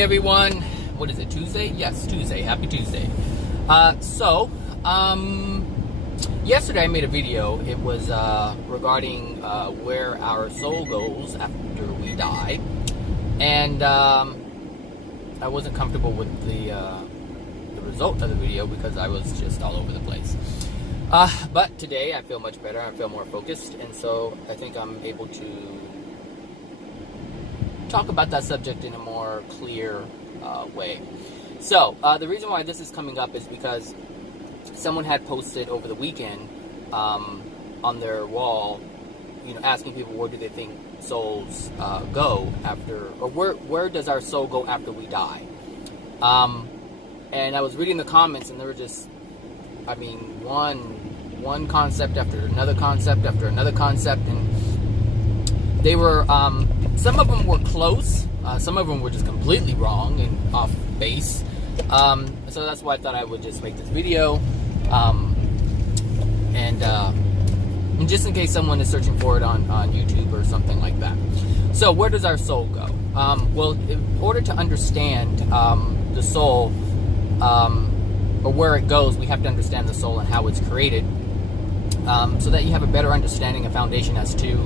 everyone. What is it, Tuesday? Yes, Tuesday. Happy Tuesday. Yesterday I made a video. It was regarding where our soul goes after we die. And I wasn't comfortable with the result of the video because I was just all over the place. But today I feel much better. I feel more focused. And so I think I'm able to talk about that subject in a more clear way. So the reason why this is coming up is because someone had posted over the weekend on their wall, asking people where do they think souls go after, or where does our soul go after we die? And I was reading the comments, and there were just, one concept after another concept after another concept, and they were, some of them were close, some of them were just completely wrong and off base. So that's why I thought I would just make this video, and just in case someone is searching for it on YouTube or something like that. So where does our soul go? Well, in order to understand the soul, or where it goes, we have to understand the soul and how it's created, so that you have a better understanding and foundation as to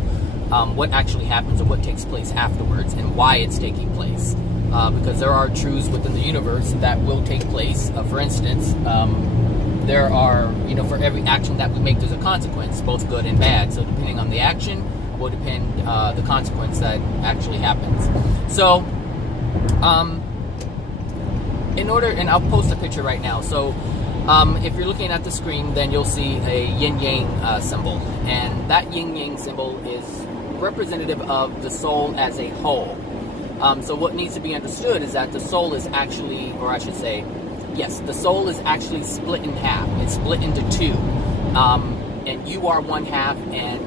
what actually happens or what takes place afterwards and why it's taking place. Because there are truths within the universe that will take place. For instance, there are, for every action that we make, there's a consequence, both good and bad. So depending on the action will depend the consequence that actually happens. So, and I'll post a picture right now. So, if you're looking at the screen, then you'll see a yin-yang symbol. And that yin-yang symbol is representative of the soul as a whole. So what needs to be understood is that the soul is actually, or I should say, yes, the soul is actually split in half. It's split into two. And you are one half, and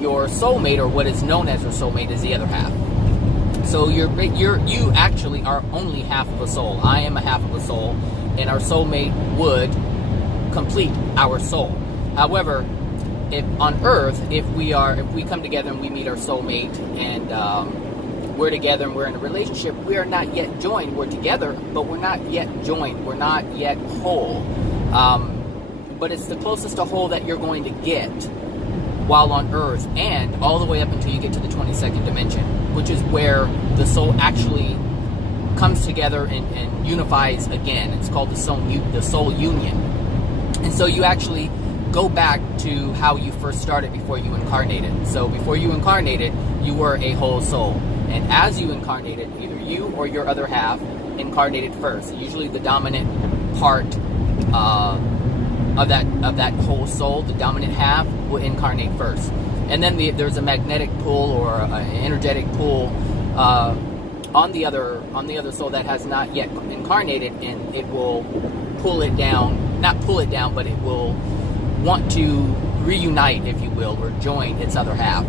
your soulmate, or what is known as your soulmate, is the other half. So you actually are only half of a soul. I am a half of a soul, and our soulmate would complete our soul. However, if on Earth, if we come together and we meet our soulmate, and we're together and we're in a relationship, we are not yet joined. We're together, but we're not yet joined. We're not yet whole. But it's the closest to whole that you're going to get while on Earth, and all the way up until you get to the 22nd dimension, which is where the soul actually comes together and unifies again. It's called the soul union. And so you actually go back to how you first started before you incarnated. So before you incarnated, you were a whole soul. And as you incarnated, either you or your other half incarnated first. Usually the dominant part of that whole soul, the dominant half, will incarnate first. And then there's a magnetic pull or an energetic pull on the other soul that has not yet incarnated, and it will pull it down. Not pull it down, but it will want to reunite, if you will, or join its other half.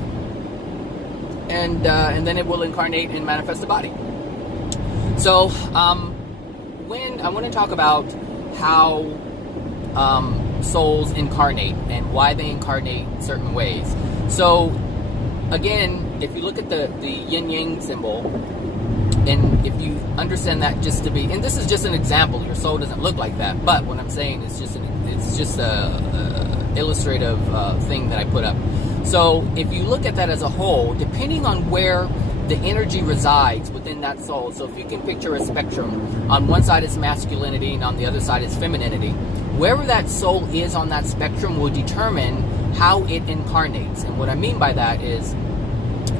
And then it will incarnate and manifest a body. So, when I want to talk about how souls incarnate and why they incarnate certain ways. So, again, if you look at the yin-yang symbol, and if you understand that just to be, and this is just an example, your soul doesn't look like that, but what I'm saying is just a illustrative thing that I put up. So if you look at that as a whole, depending on where the energy resides within that soul, so if you can picture a spectrum, on one side is masculinity and on the other side is femininity, wherever that soul is on that spectrum will determine how it incarnates. And what I mean by that is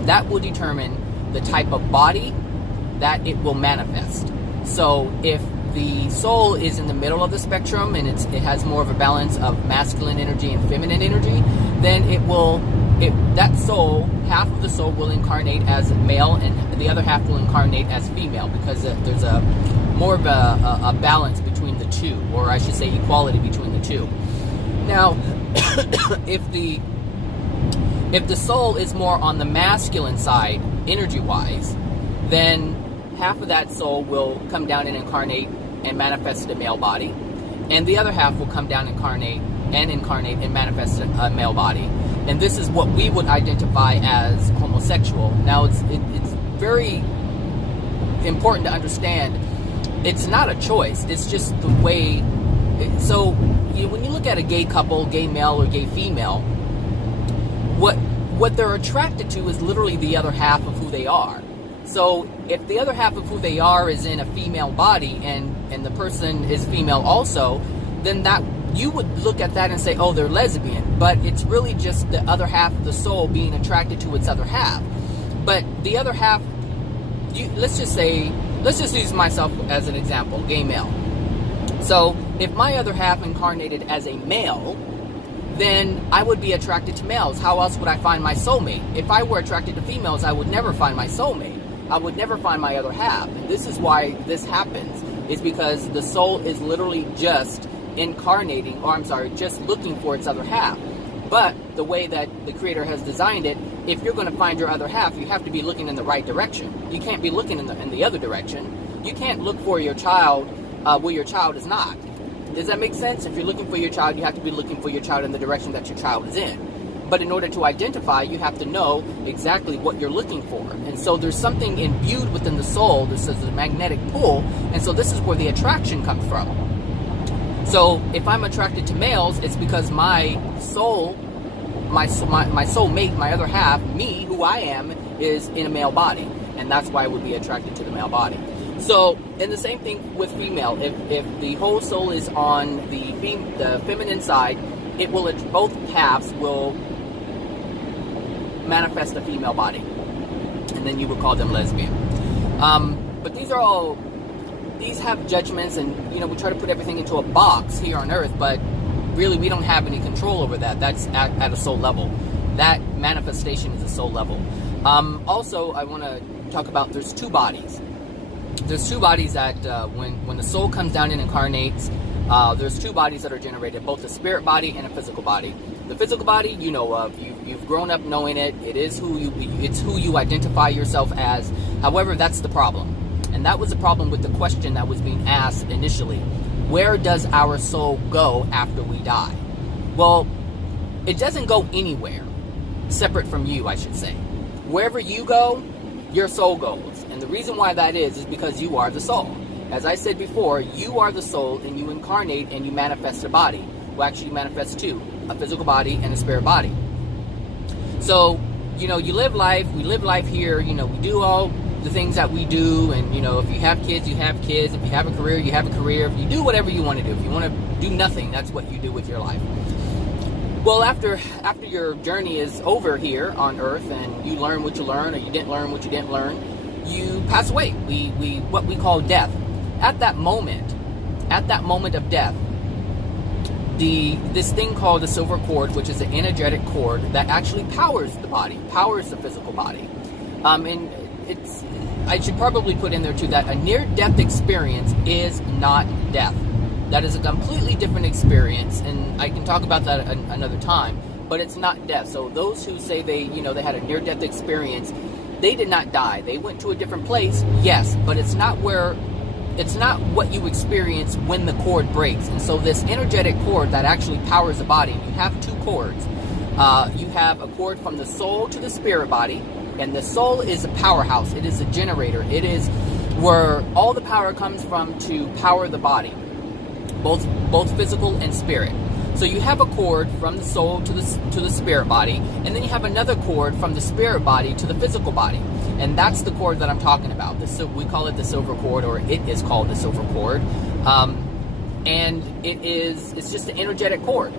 that will determine the type of body that it will manifest. So if the soul is in the middle of the spectrum and it has more of a balance of masculine energy and feminine energy, then that soul, half of the soul will incarnate as male and the other half will incarnate as female, because there's a more of a balance between the two, or I should say equality between the two. Now, if the soul is more on the masculine side, energy-wise, then half of that soul will come down and incarnate and manifest a male body, and the other half will come down and incarnate and manifest a male body. And this is what we would identify as homosexual. Now, it's very important to understand it's not a choice. It's just the way. So when you look at a gay couple, gay male or gay female, what they're attracted to is literally the other half of who they are. So if the other half of who they are is in a female body and the person is female also, then that you would look at that and say, oh, they're lesbian. But it's really just the other half of the soul being attracted to its other half. But the other half, let's just use myself as an example, gay male. So if my other half incarnated as a male, then I would be attracted to males. How else would I find my soulmate? If I were attracted to females, I would never find my soulmate. I would never find my other half. And this is why this happens, is because the soul is literally just incarnating, just looking for its other half. But the way that the Creator has designed it, if you're going to find your other half, you have to be looking in the right direction. You can't be looking in the other direction. You can't look for your child where your child is not. Does that make sense? If you're looking for your child, you have to be looking for your child in the direction that your child is in. But in order to identify, you have to know exactly what you're looking for. And so there's something imbued within the soul. This is a magnetic pull. And so this is where the attraction comes from. So if I'm attracted to males, it's because my soul, my soulmate, my other half, me, who I am, is in a male body. And that's why I would be attracted to the male body. So, and the same thing with female. If the whole soul is on the feminine side, it will, both halves will manifest a female body. And then you would call them lesbian. But these have judgments, and we try to put everything into a box here on earth, but really we don't have any control over that. That's at a soul level. That manifestation is a soul level. Also, I want to talk about there's two bodies. There's two bodies that when the soul comes down and incarnates, there's two bodies that are generated, both a spirit body and a physical body. The physical body, you know of, you've grown up knowing it. It's who you identify yourself as. However, that's the problem. And that was the problem with the question that was being asked initially. Where does our soul go after we die? Well, it doesn't go anywhere separate from you, I should say. Wherever you go, your soul goes. And the reason why that is because you are the soul. As I said before, you are the soul, and you incarnate and you manifest a body. Well, actually, you manifest two, a physical body and a spirit body. So, you live life, we live life here, we do all the things that we do, and, if you have kids, you have kids. If you have a career, you have a career. If you do whatever you want to do. If you want to do nothing, that's what you do with your life. Well, after your journey is over here on Earth, and you learn what you learn, or you didn't learn what you didn't learn, you pass away. We what we call death. At that moment of death, this thing called the silver cord, which is an energetic cord that actually powers the body, powers the physical body. And I should probably put in there too that a near-death experience is not death. That is a completely different experience, and I can talk about that another time, but it's not death. So those who say they had a near-death experience, they did not die. They went to a different place, yes, but it's not what you experience when the cord breaks. And so this energetic cord that actually powers the body, you have two cords. You have a cord from the soul to the spirit body, and the soul is a powerhouse. It is a generator. It is where all the power comes from to power the body, both physical and spirit. So you have a cord from the soul to the spirit body, and then you have another cord from the spirit body to the physical body. And that's the cord that I'm talking about. We call it the silver cord, or it is called the silver cord. And it's just an energetic cord.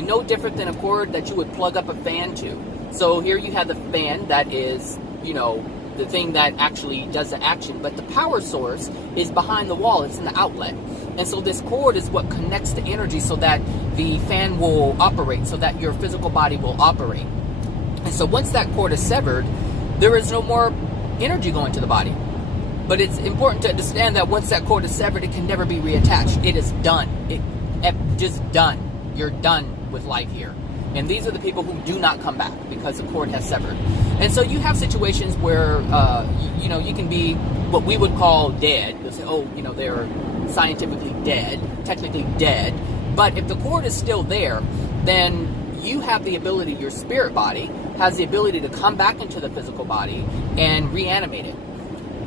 No different than a cord that you would plug up a fan to. So here you have the fan that is, the thing that actually does the action, but the power source is behind the wall. It's in the outlet. And so this cord is what connects the energy so that the fan will operate, so that your physical body will operate. And so once that cord is severed, there is no more energy going to the body. But it's important to understand that once that cord is severed, it can never be reattached. It is done. It just done. You're done with life here. And these are the people who do not come back because the cord has severed. And so you have situations where, you can be what we would call dead. You'll say, they're scientifically dead, technically dead. But if the cord is still there, then you have the ability, your spirit body has the ability to come back into the physical body and reanimate it.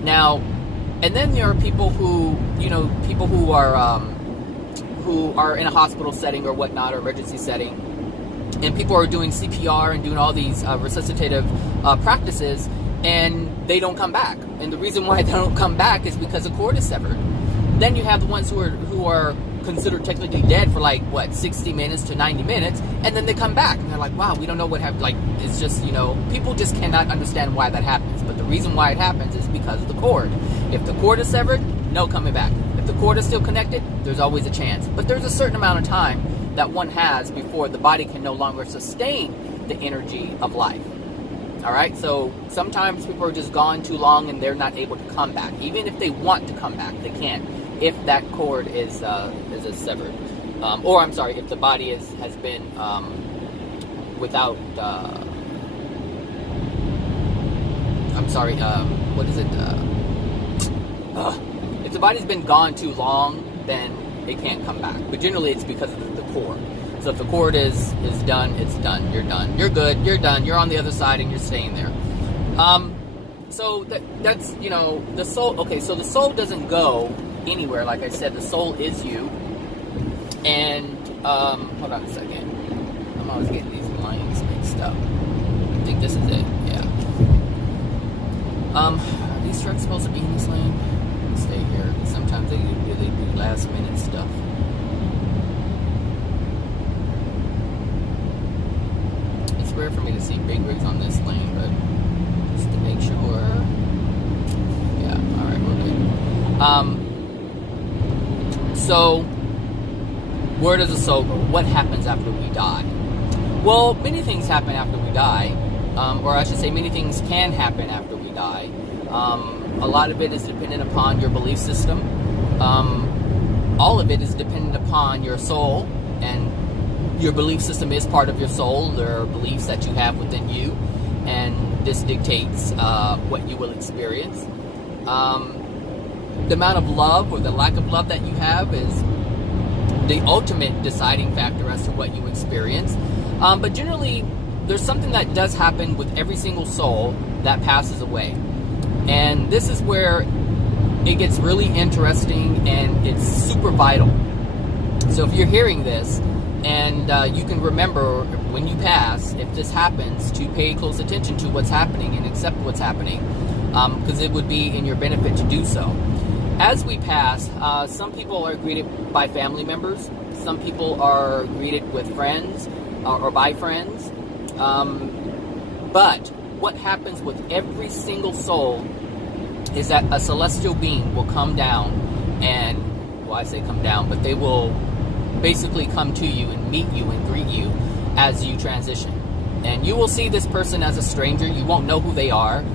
Now, And then there are people who, people who are in a hospital setting or whatnot, or emergency setting, and people are doing CPR and doing all these resuscitative practices, and they don't come back. And the reason why they don't come back is because the cord is severed. Then you have the ones who are considered technically dead for 60 minutes to 90 minutes, and then they come back and they're like, wow, we don't know what happened. It's just, people just cannot understand why that happens. But the reason why it happens is because of the cord. If the cord is severed, no coming back. If the cord is still connected, there's always a chance. But there's a certain amount of time that one has before the body can no longer sustain the energy of life. All right, so sometimes people are just gone too long and they're not able to come back. Even if they want to come back, they can't. If that cord is severed, or I'm sorry, if the body has been without, what is it? If the body's been gone too long, then they can't come back. But generally, it's because of the cord. So if the cord is done, it's done. You're done. You're good. You're done. You're on the other side, and you're staying there. So that's the soul. Okay, so the soul doesn't go anywhere. Like I said, the soul is you. And hold on a second. I'm always getting these lines mixed up. I think this is it. Yeah. Are these trucks supposed to be in this lane? Stay here. Sometimes they do last minute stuff. It's rare for me to see big rigs on this lane, but just to make sure. Yeah. All right, we're good. So, where does the soul go? What happens after we die? Well, many things happen after we die, or I should say many things can happen after we die. A lot of it is dependent upon your belief system. All of it is dependent upon your soul, and your belief system is part of your soul. There are beliefs that you have within you, and this dictates what you will experience. The amount of love or the lack of love that you have is the ultimate deciding factor as to what you experience. But generally, there's something that does happen with every single soul that passes away. And this is where it gets really interesting, and it's super vital. So if you're hearing this, and you can remember when you pass, if this happens, to pay close attention to what's happening and accept what's happening, because it would be in your benefit to do so. As we pass, some people are greeted by family members. Some people are greeted with friends or by friends. But what happens with every single soul is that a celestial being will come down and, well, I say come down, but they will basically come to you and meet you and greet you as you transition. And you will see this person as a stranger. You won't know who they are.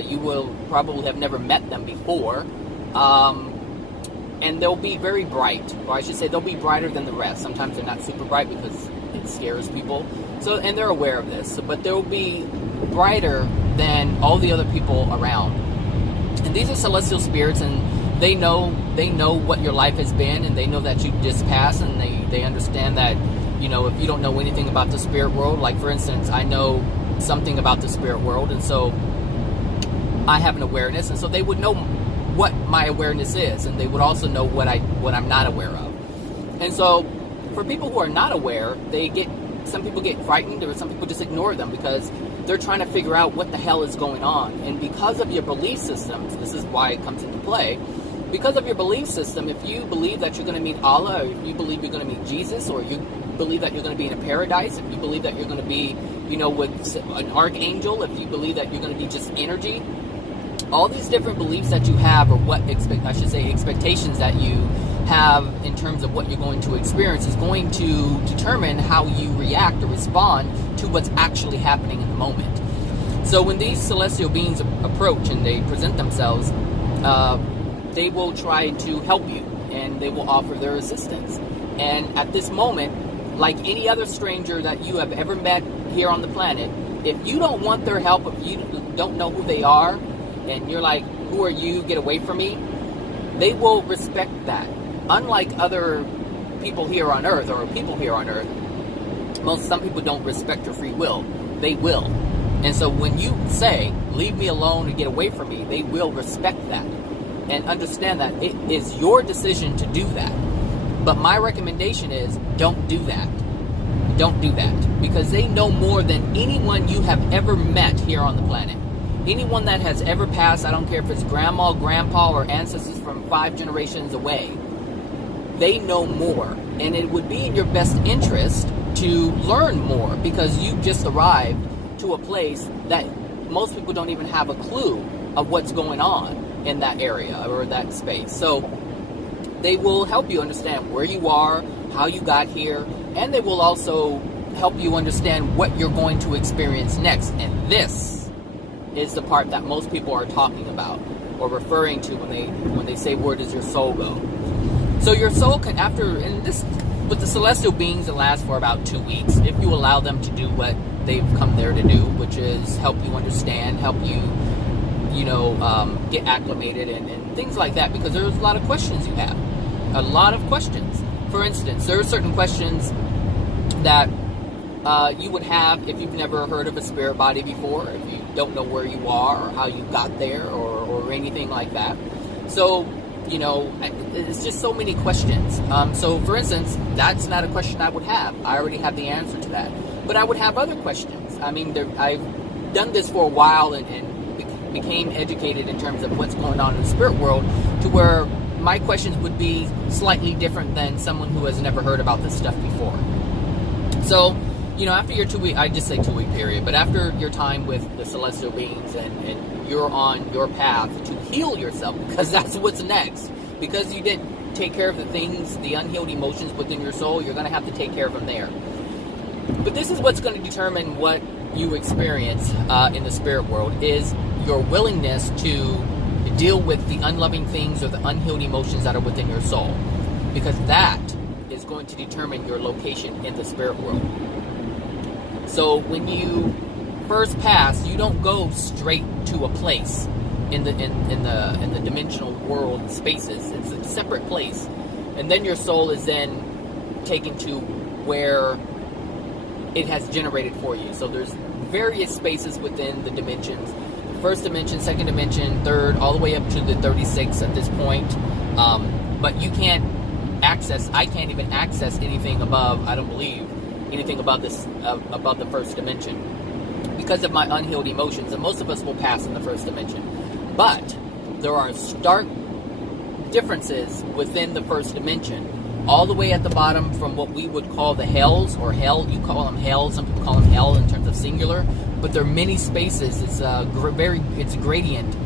You will probably have never met them before. And they'll be very bright, or I should say they'll be brighter than the rest. Sometimes they're not super bright because it scares people. So, and they're aware of this, but they'll be brighter than all the other people around. And these are celestial spirits, and they know what your life has been, and they know that you just passed, and they understand that, if you don't know anything about the spirit world, like for instance, I know something about the spirit world, and so I have an awareness, and so they would know what my awareness is, and they would also know what I'm not aware of. And so for people who are not aware, some people get frightened, or some people just ignore them because they're trying to figure out what the hell is going on. And because of your belief systems, this is why it comes into play. Because of your belief system, if you believe that you're going to meet Allah, or if you believe you're going to meet Jesus, or you believe that you're going to be in a paradise, if you believe that you're going to be, with an archangel, if you believe that you're going to be just energy, all these different beliefs that you have, or expectations that you have in terms of what you're going to experience, is going to determine how you react or respond to what's actually happening in the moment. So when these celestial beings approach and they present themselves, they will try to help you, and they will offer their assistance. And at this moment, like any other stranger that you have ever met here on the planet, if you don't want their help, if you don't know who they are, and you're like, who are you, get away from me, they will respect that. Unlike other people here on Earth, or people here on Earth, some people don't respect your free will. They will. And so when you say, leave me alone and get away from me, they will respect that. and understand that it is your decision to do that. But my recommendation is don't do that. Don't do that, because they know more than anyone you have ever met here on the planet. Anyone that has ever passed, I don't care if it's grandma, grandpa, or ancestors from 5 generations away, they know more. And it would be in your best interest to learn more, because you just arrived to a place that most people don't even have a clue of what's going on in that area or that space. So they will help you understand where you are, how you got here, and they will also help you understand what you're going to experience next. And this is the part that most people are talking about or referring to when they say, where does your soul go? So your soul can, and this, with the celestial beings, it lasts for about 2 weeks if you allow them to do what they've come there to do, which is help you understand, help you, get acclimated and things like that, because there's a lot of questions you have. A lot of questions. For instance, there are certain questions that you would have if you've never heard of a spirit body before, if you don't know where you are or how you got there or anything like that. So, it's just so many questions. So, for instance, that's not a question I would have. I already have the answer to that. But I would have other questions. I mean, I've done this for a while and became educated in terms of what's going on in the spirit world, to where my questions would be slightly different than someone who has never heard about this stuff before. So, after your 2 week, I just say 2 week period, but after your time with the celestial beings and you're on your path to heal yourself, because that's what's next. Because you didn't take care of the things, the unhealed emotions within your soul, you're going to have to take care of them there. But this is what's going to determine what you experience in the spirit world, is your willingness to deal with the unloving things or the unhealed emotions that are within your soul. Because that is going to determine your location in the spirit world. So when you first pass, you don't go straight to a place in the dimensional world spaces. It's a separate place. And then your soul is then taken to where it has generated for you. So there's various spaces within the dimensions. First dimension, second dimension, third, all the way up to the 36 at this point. But you can't I can't even access anything above, I don't believe, anything above above the first dimension, because of my unhealed emotions. And most of us will pass in the first dimension. But there are stark differences within the first dimension. All the way at the bottom from what we would call the hells, or hell, you call them hell, some people call them hell in terms of singular, but there are many spaces. It's it's gradient.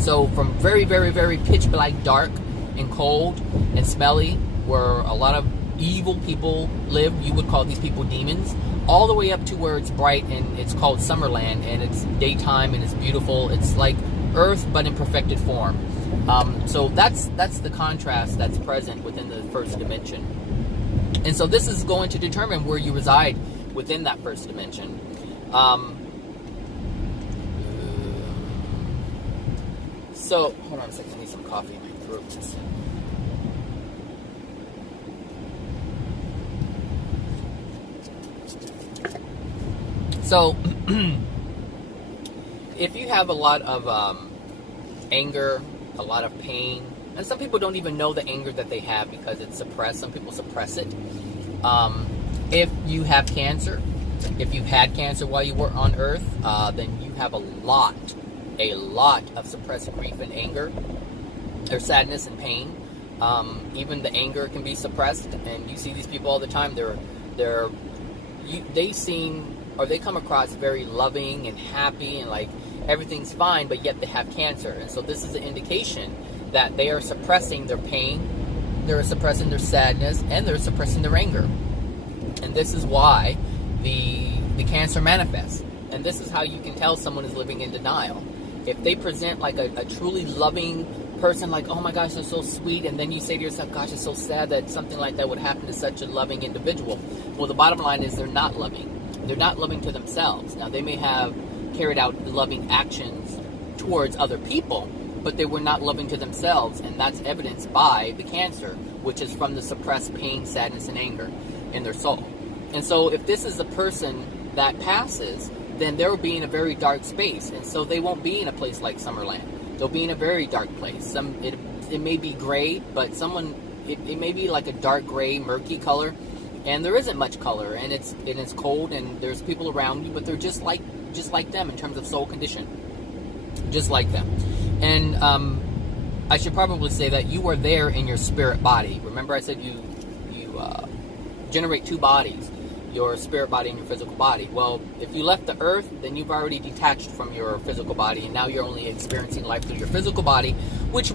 So from very, very, very pitch black dark and cold and smelly, where a lot of evil people live, you would call these people demons, all the way up to where it's bright and it's called Summerland, and it's daytime and it's beautiful. It's like Earth but in perfected form. So that's the contrast that's present within the first dimension. And so this is going to determine where you reside within that first dimension. So, hold on a second, I need some coffee in my throat. So, if you have a lot of anger, a lot of pain, and some people don't even know the anger that they have because it's suppressed. Some people suppress it. If you have cancer, if you've had cancer while you were on Earth, then you have a lot of suppressed grief and anger, or sadness and pain. Even the anger can be suppressed, and you see these people all the time. They come across very loving and happy and like everything's fine, but yet they have cancer. And so this is an indication that they are suppressing their pain, they're suppressing their sadness, and they're suppressing their anger. And this is why the cancer manifests. And this is how you can tell someone is living in denial. If they present like a truly loving person, like, oh my gosh, they're so sweet, and then you say to yourself, gosh, it's so sad that something like that would happen to such a loving individual. Well, the bottom line is they're not loving. They're not loving to themselves. Now, they may have carried out loving actions towards other people, but they were not loving to themselves, and that's evidenced by the cancer, which is from the suppressed pain, sadness, and anger in their soul. And so if this is a person that passes, then they'll be in a very dark space, and so they won't be in a place like Summerland. They'll be in a very dark place. It may be gray, but it may be like a dark gray, murky color, and there isn't much color, and it's cold, and there's people around you, but they're just like them in terms of soul condition, just like them. And I should probably say that you are there in your spirit body. Remember, I said you generate two bodies, your spirit body and your physical body. Well, if you left the earth, then you've already detached from your physical body, and now you're only experiencing life through your physical body, which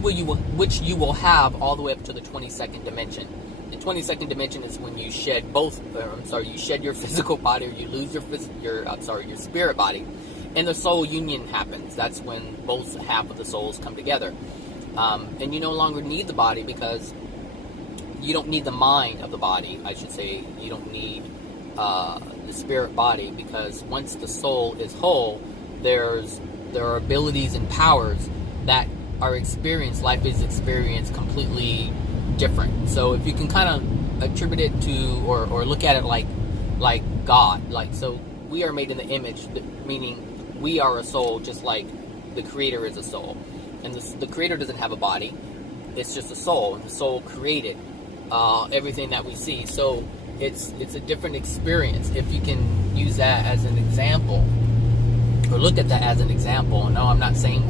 you will have all the way up to the 22nd dimension. The 22nd dimension is when you shed you shed your physical body, or you lose your spirit body, and the soul union happens. That's when both half of the souls come together. And you no longer need the body, because you don't need the mind of the body, I should say. You don't need the spirit body, because once the soul is whole, there are abilities and powers that are experienced. Life is experienced completely different. So if you can kind of attribute it to, or look at it like God, so we are made in the image, meaning we are a soul, just like the Creator is a soul. And the Creator doesn't have a body; it's just a soul. And the soul created everything that we see. So it's a different experience. If you can use that as an example, or look at that as an example. No, I'm not saying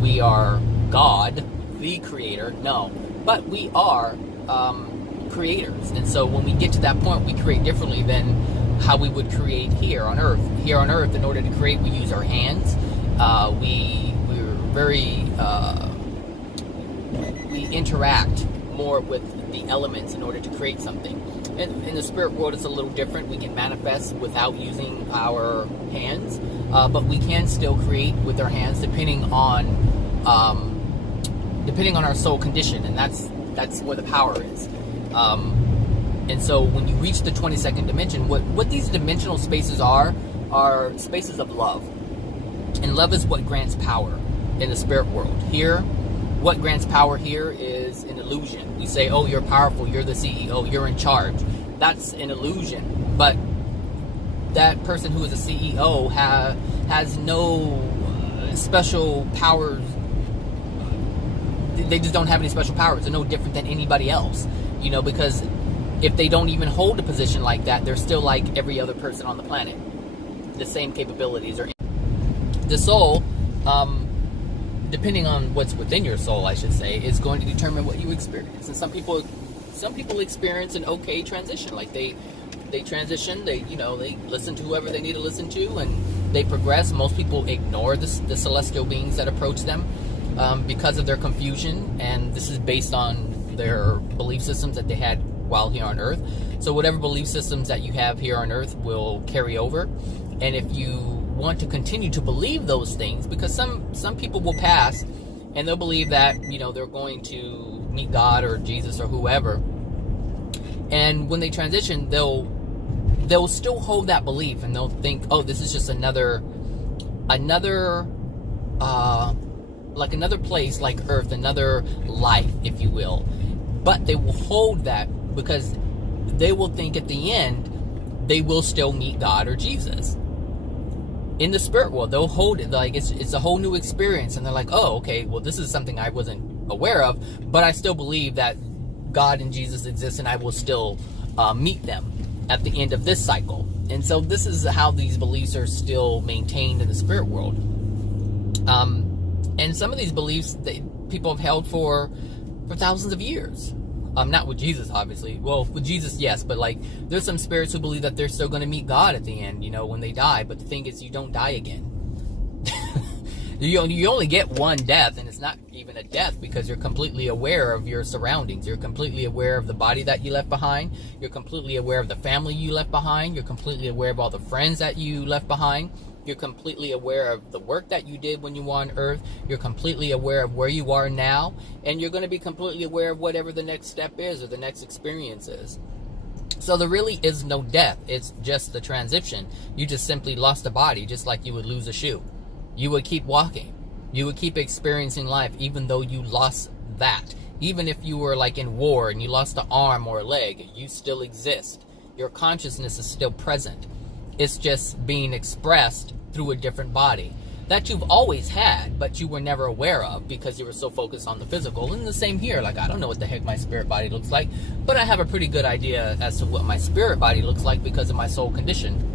we are God, the Creator. No, but we are creators. And so when we get to that point, we create differently than how we would create here on Earth. Here on Earth, in order to create, we use our hands. We interact more with the elements in order to create something. And in the spirit world, it's a little different. We can manifest without using our hands, but we can still create with our hands, depending on our soul condition, and that's where the power is. And so when you reach the 22nd dimension, what these dimensional spaces are spaces of love. And love is what grants power in the spirit world. Here, what grants power here is an illusion. We say, oh, you're powerful, you're the CEO, you're in charge. That's an illusion. But that person who is a CEO has no special powers. They just don't have any special powers. They're no different than anybody else. Because if they don't even hold a position like that, they're still like every other person on the planet. The same capabilities are. The soul, depending on what's within your soul, I should say, is going to determine what you experience. And some people experience an okay transition. Like they transition, they listen to whoever they need to listen to, and they progress. Most people ignore the celestial beings that approach them because of their confusion, and this is based on their belief systems that they had while here on Earth. So whatever belief systems that you have here on Earth will carry over. And if you want to continue to believe those things, because some people will pass and they'll believe that they're going to meet God or Jesus or whoever, and when they transition, they'll still hold that belief, and they'll think, oh, this is just another like another place, like Earth, another life, if you will. But they will hold that because they will think at the end they will still meet God or Jesus. In the spirit world, they'll hold it like it's a whole new experience, and they're like, oh, okay, well, this is something I wasn't aware of, but I still believe that God and Jesus exist, and I will still meet them at the end of this cycle. And so this is how these beliefs are still maintained in the spirit world. And some of these beliefs people have held for thousands of years. Not with Jesus, obviously. Well, with Jesus, yes, but there's some spirits who believe that they're still going to meet God at the end, when they die. But the thing is, you don't die again. You only get one death, and it's not even a death, because you're completely aware of your surroundings. You're completely aware of the body that you left behind. You're completely aware of the family you left behind. You're completely aware of all the friends that you left behind. You're completely aware of the work that you did when you were on Earth. You're completely aware of where you are now. And you're going to be completely aware of whatever the next step is or the next experience is. So there really is no death. It's just the transition. You just simply lost a body, just like you would lose a shoe. You would keep walking. You would keep experiencing life even though you lost that. Even if you were in war and you lost an arm or a leg, you still exist. Your consciousness is still present. It's just being expressed through a different body. that you've always had, but you were never aware of because you were so focused on the physical. And the same here. Like, I don't know what the heck my spirit body looks like, but I have a pretty good idea as to what my spirit body looks like because of my soul condition.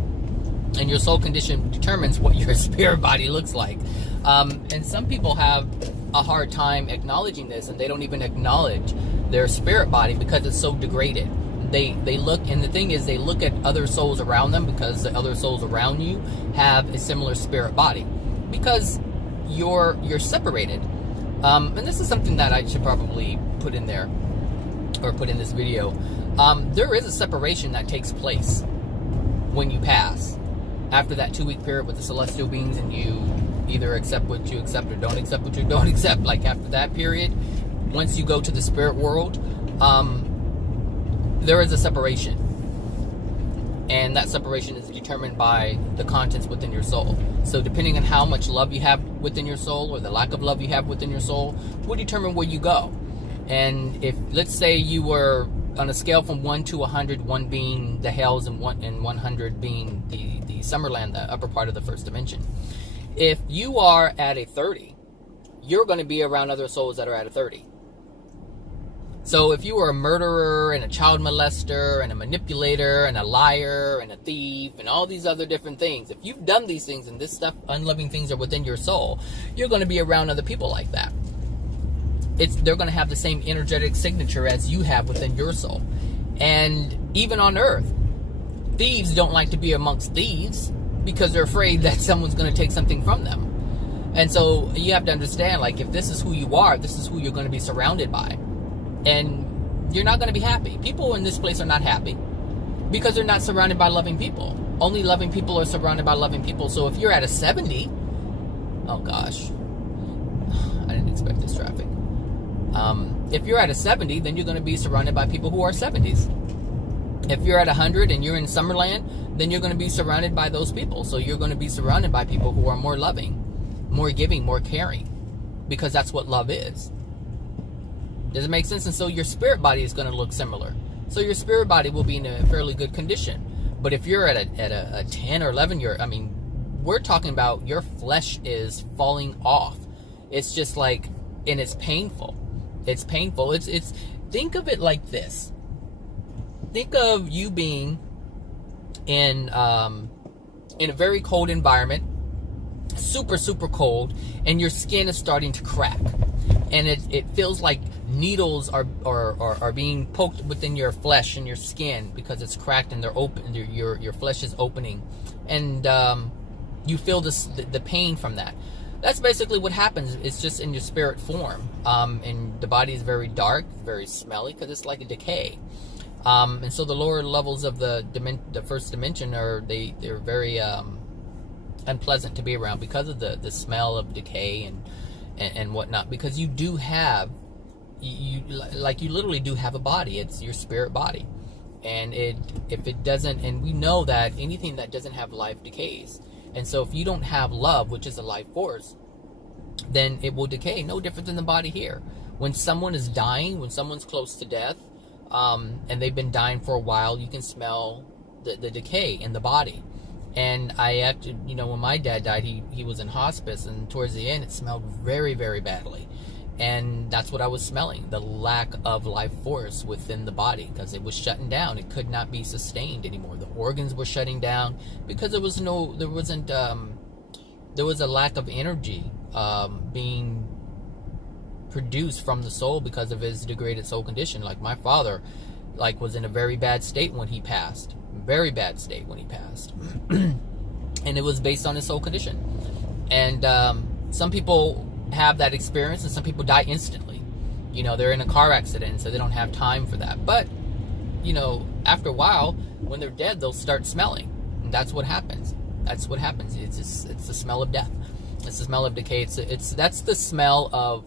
And your soul condition determines what your spirit body looks like. And some people have a hard time acknowledging this, and they don't even acknowledge their spirit body because it's so degraded. They look, and the thing is, they look at other souls around them because the other souls around you have a similar spirit body. Because you're separated. And this is something that I should probably put in there, or put in this video. There is a separation that takes place when you pass. After that 2-week period with the celestial beings, and you either accept what you accept or don't accept what you don't accept. Like, after that period, once you go to the spirit world, there is a separation. And that separation is determined by the contents within your soul. So depending on how much love you have within your soul, or the lack of love you have within your soul, will determine where you go. And if, let's say you were on a scale from 1 to 100, 1 being the hells and 100 being the Summerland, the upper part of the first dimension. If you are at a 30, you're going to be around other souls that are at a 30. So if you were a murderer and a child molester and a manipulator and a liar and a thief and all these other different things, if you've done these things and this stuff, unloving things are within your soul, you're going to be around other people like that. They're going to have the same energetic signature as you have within your soul. And even on earth, thieves don't like to be amongst thieves because they're afraid that someone's going to take something from them. And so you have to understand, like, if this is who you are, this is who you're going to be surrounded by. And you're not going to be happy. People in this place are not happy because they're not surrounded by loving people. Only loving people are surrounded by loving people. So if you're at a 70, oh gosh, I didn't expect this traffic. If you're at a 70, then you're going to be surrounded by people who are 70s. If you're at 100 and you're in Summerland, then you're going to be surrounded by those people. So you're going to be surrounded by people who are more loving, more giving, more caring, because that's what love is. Does it make sense? And so your spirit body is going to look similar. So your spirit body will be in a fairly good condition. But if you're at a 10 or 11, we're talking about your flesh is falling off. It's just like, and it's painful. It's painful. It's think of it like this. Think of you being in a very cold environment, super, super cold, and your skin is starting to crack. And it feels like needles are being poked within your flesh and your skin because it's cracked and they're open. Your flesh is opening, and you feel the pain from that. That's basically what happens. It's just in your spirit form, and the body is very dark, very smelly because it's like a decay. And so the lower levels of the first dimension they're very unpleasant to be around because of the smell of decay and whatnot, because you do have, you literally do have a body. It's your spirit body. And if it doesn't, and we know that anything that doesn't have life decays. And so if you don't have love, which is a life force, then it will decay. No different than the body here. When someone is dying, when someone's close to death, and they've been dying for a while, you can smell the decay in the body. And I actually, when my dad died, he was in hospice, and towards the end, it smelled very, very badly. And that's what I was smelling, the lack of life force within the body, because it was shutting down. It could not be sustained anymore. The organs were shutting down because there was a lack of energy being produced from the soul because of his degraded soul condition. Like my father, was in a very bad state when he passed. Very bad state when he passed. And it was based on his soul condition. And some people have that experience, and some people die instantly. They're in a car accident, so they don't have time for that. But after a while, when they're dead, they'll start smelling, and that's what happens. It's the smell of death. It's the smell of decay. That's the smell of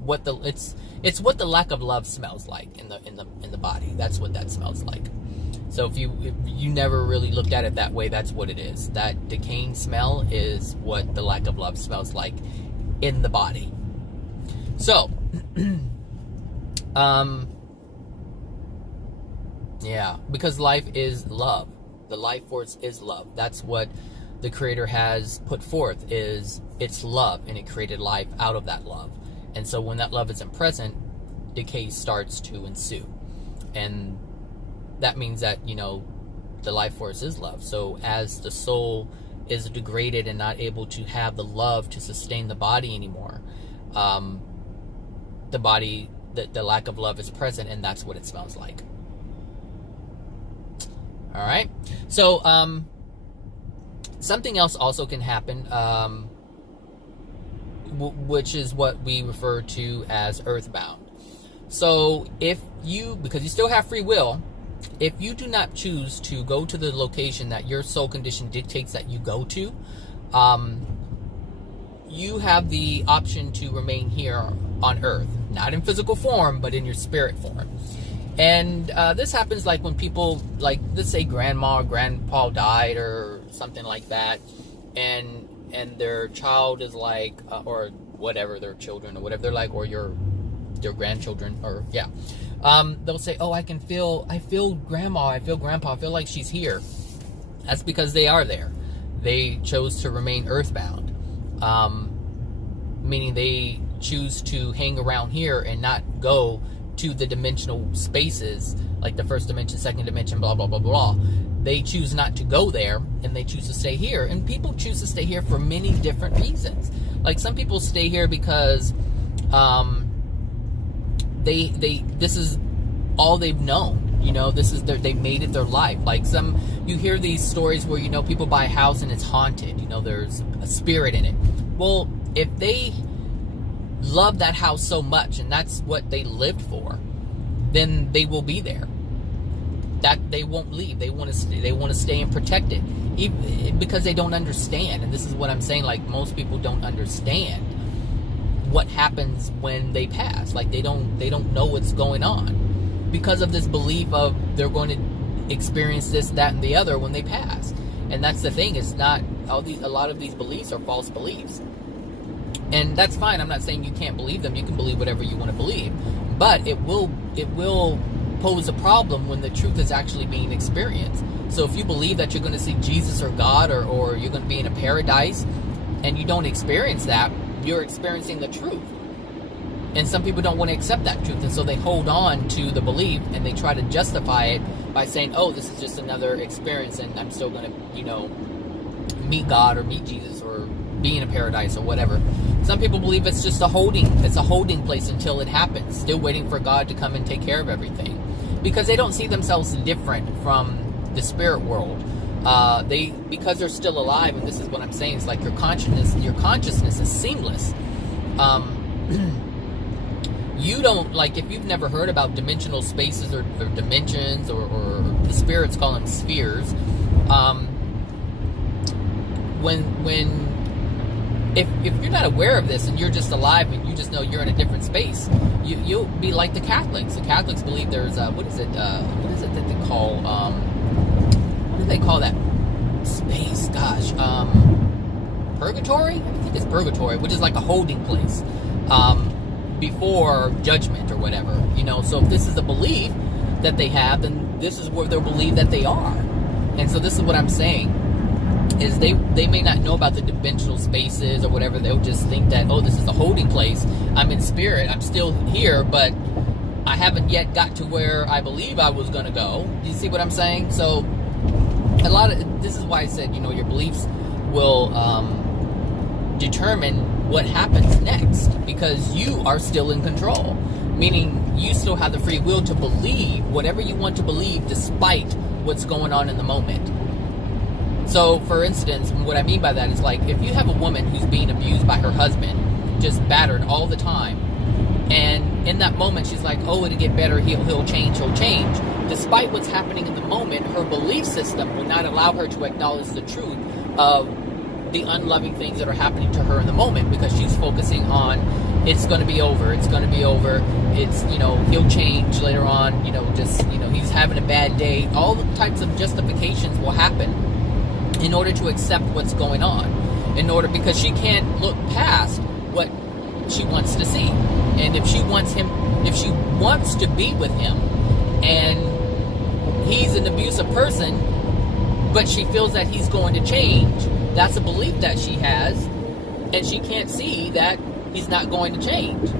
what it's what the lack of love smells like in the body. That's what that smells like. So if you never really looked at it that way, that's what it is. That decaying smell is what the lack of love smells like in the body. So, yeah, because life is love. The life force is love. That's what the Creator has put forth is it's love, and it created life out of that love. And so when that love isn't present, decay starts to ensue. And that means that, the life force is love. So as the soul is degraded and not able to have the love to sustain the body anymore, the lack of love is present, and that's what it smells like. All right. So something else also can happen, which is what we refer to as earthbound. So because you still have free will, if you do not choose to go to the location that your soul condition dictates that you go to, you have the option to remain here on earth, not in physical form, but in your spirit form. And this happens like when people, like, let's say grandma or grandpa died or something like that, and their child is like, or whatever, their children or whatever they're like, or their grandchildren, or they'll say, oh, I feel grandma, I feel grandpa, I feel like she's here. That's because they are there. They chose to remain earthbound, meaning they choose to hang around here and not go to the dimensional spaces, like the first dimension, second dimension, blah, blah, blah, blah. They choose not to go there, and they choose to stay here. And people choose to stay here for many different reasons. Like, some people stay here because this is all they've known. This is they made it their life. Like, you hear these stories where, people buy a house and it's haunted. There's a spirit in it. Well, if they love that house so much and that's what they lived for, then they will be there. That they won't leave. They want to stay and protect it, even because they don't understand. And this is what I'm saying. Like, most people don't understand what happens when they pass. Like, they don't know what's going on because of this belief of they're going to experience this, that, and the other when they pass. And that's the thing. It's not a lot of these beliefs are false beliefs. And that's fine. I'm not saying you can't believe them. You can believe whatever you want to believe. But it will pose a problem when the truth is actually being experienced. So if you believe that you're going to see Jesus or God, or you're going to be in a paradise, and you don't experience that, you're experiencing the truth. And some people don't want to accept that truth. And so they hold on to the belief, and they try to justify it by saying, oh, this is just another experience, and I'm still going to, meet God or meet Jesus or be in a paradise or whatever. Some people believe it's just a holding place until it happens, still waiting for God to come and take care of everything, because they don't see themselves different from the spirit world. Because they're still alive, and this is what I'm saying, it's like your consciousness is seamless. You don't, like, if you've never heard about dimensional spaces or dimensions, or the spirits call them spheres, if you're not aware of this and you're just alive and you just know you're in a different space, you'll be like the Catholics. The Catholics believe there's what is it that they call what do they call that space? Gosh, purgatory? I think it's purgatory, which is like a holding place before judgment or whatever. So if this is a belief that they have, then this is where they'll believe that they are. And so this is what I'm saying, is they may not know about the dimensional spaces or whatever. They'll just think that, oh, this is a holding place. I'm in spirit. I'm still here, but I haven't yet got to where I believe I was going to go. Do you see what I'm saying? So this is why I said, your beliefs will determine what happens next, because you are still in control, meaning you still have the free will to believe whatever you want to believe despite what's going on in the moment. So, for instance, what I mean by that is, like, if you have a woman who's being abused by her husband, just battered all the time, and in that moment she's like, oh, it'll get better, he'll change, despite what's happening in the moment, her belief system would not allow her to acknowledge the truth of the unloving things that are happening to her in the moment, because she's focusing on, it's going to be over, it's, he'll change later on, he's having a bad day. All the types of justifications will happen in order to accept what's going on, because she can't look past what she wants to see. And if she wants to be with him, and he's an abusive person, but she feels that he's going to change, that's a belief that she has, and she can't see that he's not going to change.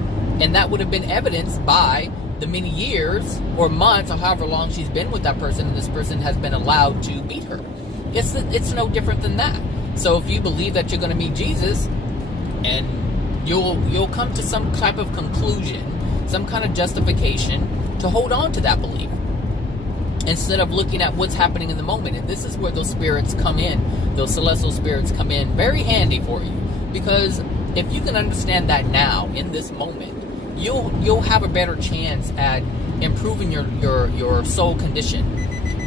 And that would have been evidenced by the many years or months or however long she's been with that person, and this person has been allowed to beat her. It's no different than that. So if you believe that you're going to meet Jesus, and you'll come to some type of conclusion, some kind of justification to hold on to that belief, instead of looking at what's happening in the moment. And this is where those spirits come in, those celestial spirits come in very handy for you, because if you can understand that now in this moment, you'll have a better chance at improving your soul condition,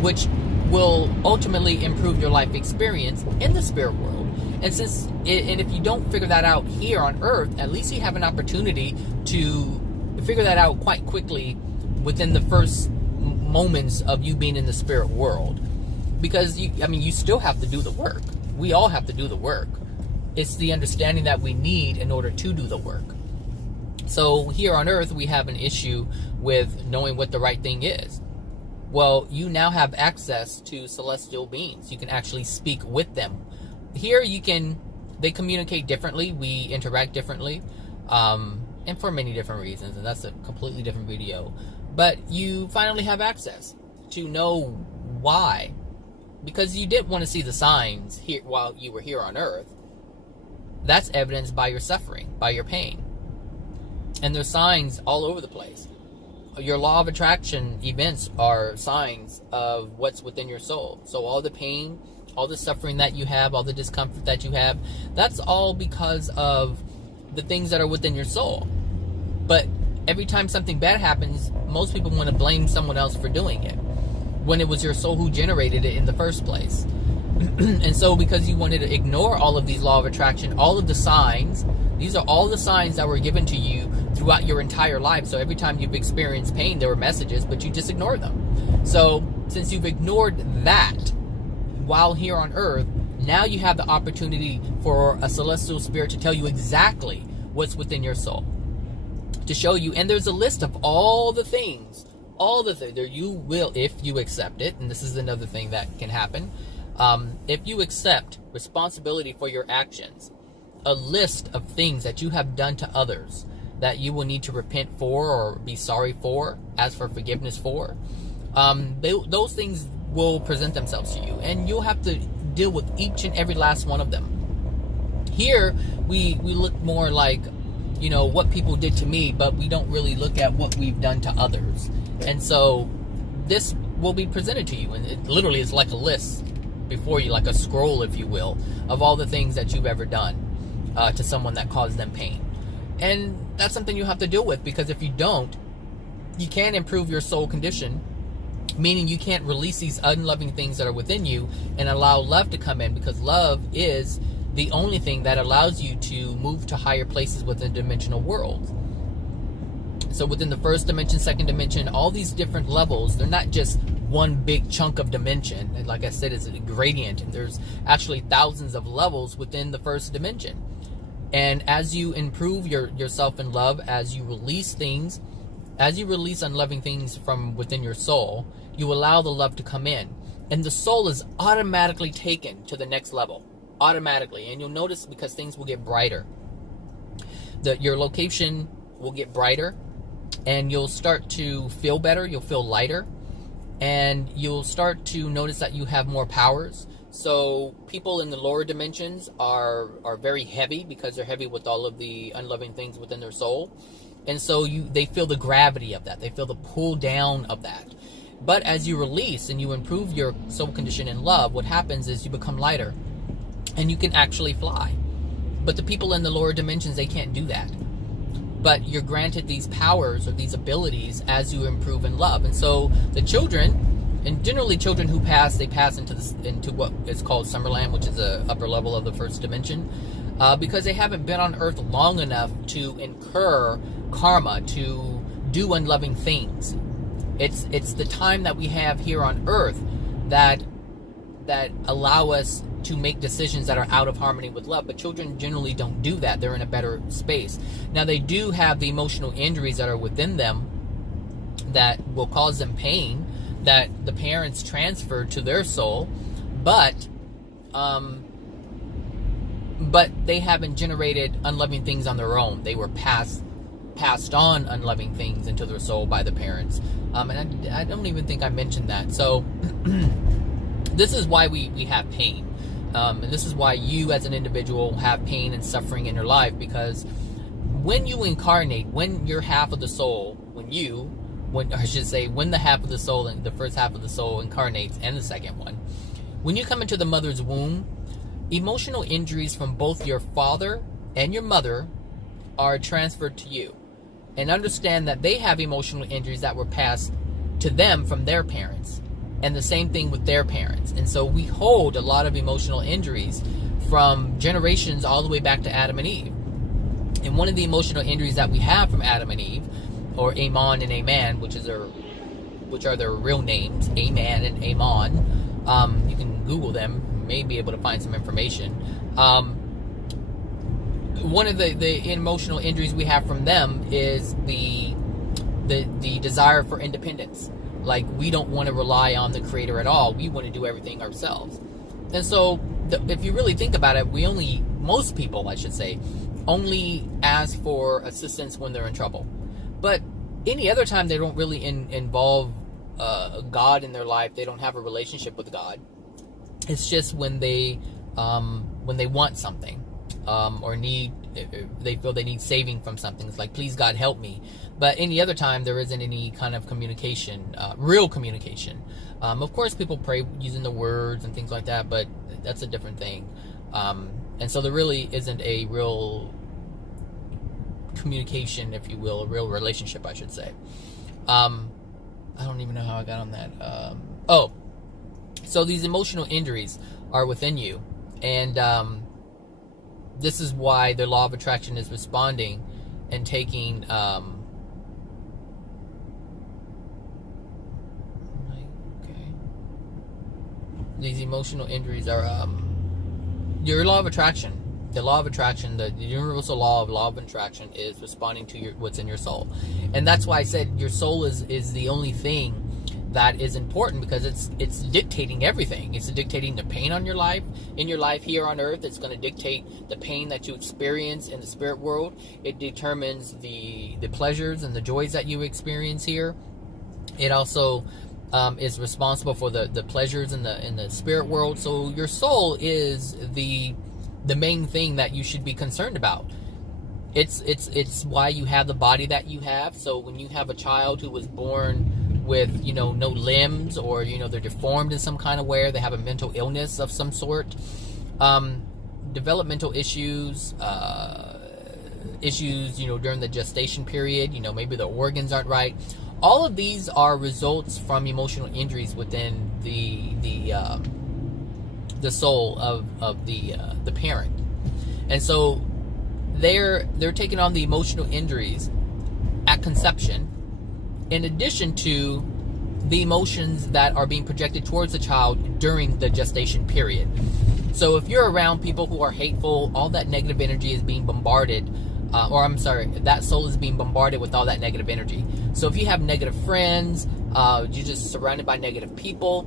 which will ultimately improve your life experience in the spirit world. And if you don't figure that out here on Earth, at least you have an opportunity to figure that out quite quickly within the first moments of you being in the spirit world. Because you still have to do the work. We all have to do the work. It's the understanding that we need in order to do the work. So here on Earth, we have an issue with knowing what the right thing is. Well, you now have access to celestial beings. You can actually speak with them. Here they communicate differently. We interact differently, and for many different reasons. And that's a completely different video. But you finally have access to know why. Because you didn't want to see the signs here while you were here on Earth. That's evidenced by your suffering, by your pain. And there's signs all over the place. Your law of attraction events are signs of what's within your soul. So all the pain, all the suffering that you have, all the discomfort that you have, that's all because of the things that are within your soul. But every time something bad happens, most people want to blame someone else for doing it, when it was your soul who generated it in the first place. And so because you wanted to ignore all of these law of attraction, all of the signs, these are all the signs that were given to you throughout your entire life. So every time you've experienced pain, there were messages, but you just ignored them. So since you've ignored that while here on Earth, now you have the opportunity for a celestial spirit to tell you exactly what's within your soul, to show you. And there's a list of all the things that you will, if you accept it. And this is another thing that can happen. If you accept responsibility for your actions, a list of things that you have done to others that you will need to repent for or be sorry for, ask for forgiveness for, those things will present themselves to you, and you'll have to deal with each and every last one of them. Here, we look more like, what people did to me, but we don't really look at what we've done to others. And so this will be presented to you, and it literally is like a list before you, like a scroll, if you will, of all the things that you've ever done to someone that caused them pain. And that's something you have to deal with, because if you don't, you can't improve your soul condition, meaning you can't release these unloving things that are within you and allow love to come in, because love is the only thing that allows you to move to higher places within the dimensional world. So within the first dimension, second dimension, all these different levels, they're not just one big chunk of dimension. And like I said, it's a gradient, and there's actually thousands of levels within the first dimension. And as you improve yourself in love, as you release things, as you release unloving things from within your soul, you allow the love to come in. And the soul is automatically taken to the next level. Automatically. And you'll notice, because things will get brighter. Your location will get brighter. And you'll start to feel better. You'll feel lighter. And you'll start to notice that you have more powers. So people in the lower dimensions are very heavy, because they're heavy with all of the unloving things within their soul. And so they feel the gravity of that. They feel the pull down of that. But as you release and you improve your soul condition in love, what happens is you become lighter. And you can actually fly. But the people in the lower dimensions, they can't do that. But you're granted these powers or these abilities as you improve in love. And so the children, and generally children who pass, they pass into what is called Summerland, which is the upper level of the first dimension, because they haven't been on Earth long enough to incur karma, to do unloving things. It's the time that we have here on Earth that allow us to make decisions that are out of harmony with love. But children generally don't do that. They're in a better space. Now, they do have the emotional injuries that are within them that will cause them pain, that the parents transfer to their soul. But but they haven't generated unloving things on their own. They were passed on unloving things into their soul by the parents. And I don't even think I mentioned that. So this is why we have pain. And this is why you as an individual have pain and suffering in your life, because when you incarnate, when you're half of the soul, when the half of the soul and the first half of the soul incarnates, and the second one, when you come into the mother's womb, emotional injuries from both your father and your mother are transferred to you. And understand that they have emotional injuries that were passed to them from their parents. And the same thing with their parents. And so we hold a lot of emotional injuries from generations all the way back to Adam and Eve. And one of the emotional injuries that we have from Adam and Eve, or Amon and Aman, which are their real names, Aman and Amon. You can Google them, you may be able to find some information. One of the emotional injuries we have from them is the desire for independence. Like, we don't want to rely on the creator at all. We want to do everything ourselves. And so if you really think about it, most people, I should say, only ask for assistance when they're in trouble. But any other time they don't really involve God in their life. They don't have a relationship with God. It's just when they want something. Or they feel they need saving from something. It's like, please God, help me. But any other time, there isn't any kind of communication, real communication. Of course, people pray using the words and things like that, but that's a different thing. And so there really isn't a real communication, if you will, a real relationship, I should say. I don't even know how I got on that. So these emotional injuries are within you. And this is why the law of attraction is responding and taking these emotional injuries are your law of attraction. The law of attraction, the universal law of attraction, is responding to what's in your soul. And that's why I said your soul is the only thing that is important, because it's dictating everything. It's dictating the pain in your life here on earth. It's going to dictate the pain that you experience in the spirit world. It determines the pleasures and the joys that you experience here. It also is responsible for the pleasures in the spirit world. So your soul is the main thing that you should be concerned about. It's why you have the body that you have. So when you have a child who was born with no limbs, or they're deformed in some kind of way, they have a mental illness of some sort, developmental issues during the gestation period, maybe the organs aren't right. All of these are results from emotional injuries within the soul of the parent. And so they're taking on the emotional injuries at conception, in addition to the emotions that are being projected towards the child during the gestation period. So if you're around people who are hateful, all that negative energy is being bombarded, that soul is being bombarded with all that negative energy. So if you have negative friends, you're just surrounded by negative people,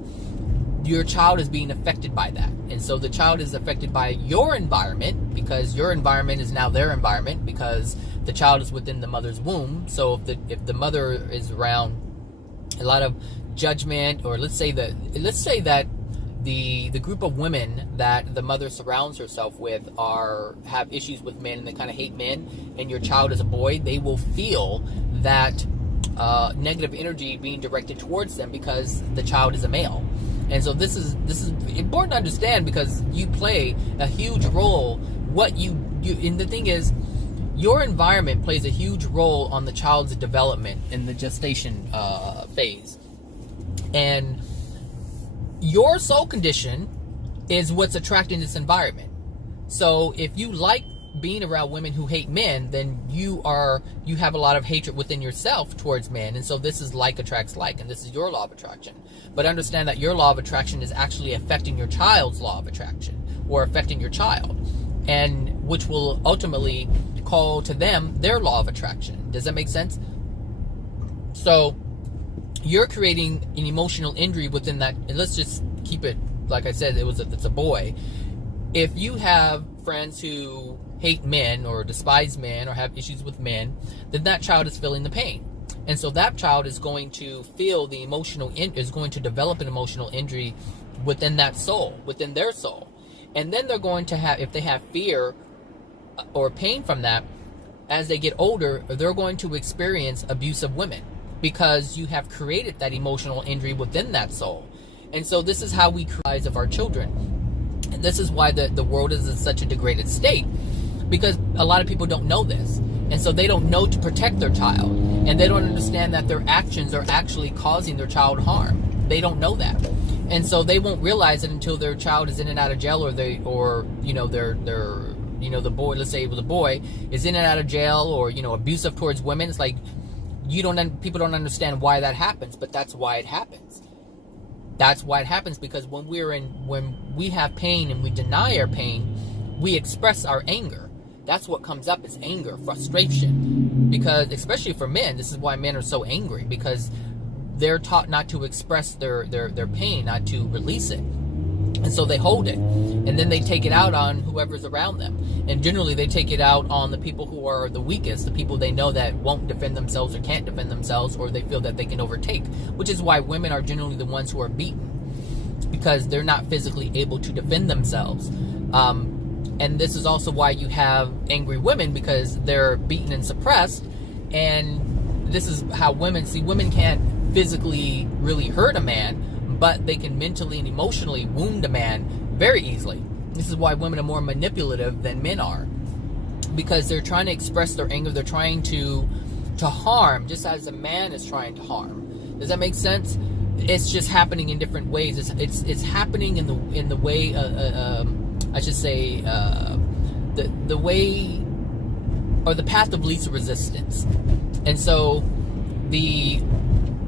your child is being affected by that. And so the child is affected by your environment, because your environment is now their environment, because the child is within the mother's womb. So if the mother is around a lot of judgment, or let's say that the group of women that the mother surrounds herself with have issues with men, and they kind of hate men, and your child is a boy, they will feel that negative energy being directed towards them because the child is a male. And so this is important to understand, because you play a huge role. And the thing is, your environment plays a huge role on the child's development in the gestation phase. And your soul condition is what's attracting this environment. So if you like being around women who hate men, then you have a lot of hatred within yourself towards men. And so this is like attracts like, and this is your law of attraction. But understand that your law of attraction is actually affecting your child's law of attraction, or affecting your child, and which will ultimately call to them their law of attraction. Does that make sense? So you're creating an emotional injury within that. And let's just keep it, like I said, it's a boy. if you have friends who hate men or despise men or have issues with men, then that child is feeling the pain. And so that child is going to feel the emotional, is going to develop an emotional injury within that soul, within their soul. And then they're going to have, if they have fear or pain from that, as they get older, they're going to experience abuse of women because you have created that emotional injury within that soul. And so this is how we create the lives of our children. And this is why the world is in such a degraded state, because a lot of people don't know this. And so they don't know to protect their child. And they don't understand that their actions are actually causing their child harm. They don't know that. And so they won't realize it until their child is in and out of jail, or the boy, let's say it was a boy, is in and out of jail, or, abusive towards women. It's like, people don't understand why that happens, but that's why it happens. That's why it happens, because when we have pain and we deny our pain, we express our anger. That's what comes up is anger, frustration. Because, especially for men, this is why men are so angry, because they're taught not to express their pain, not to release it. And so they hold it. And then they take it out on whoever's around them. And generally they take it out on the people who are the weakest, the people they know that won't defend themselves or can't defend themselves, or they feel that they can overtake. Which is why women are generally the ones who are beaten, because they're not physically able to defend themselves. And this is also why you have angry women, because they're beaten and suppressed. And this is how women can't physically really hurt a man, but they can mentally and emotionally wound a man very easily. This is why women are more manipulative than men are, because they're trying to express their anger. They're trying to harm, just as a man is trying to harm. Does that make sense? It's just happening in different ways. It's happening in the way, I should say, the way, or the path of least resistance. And so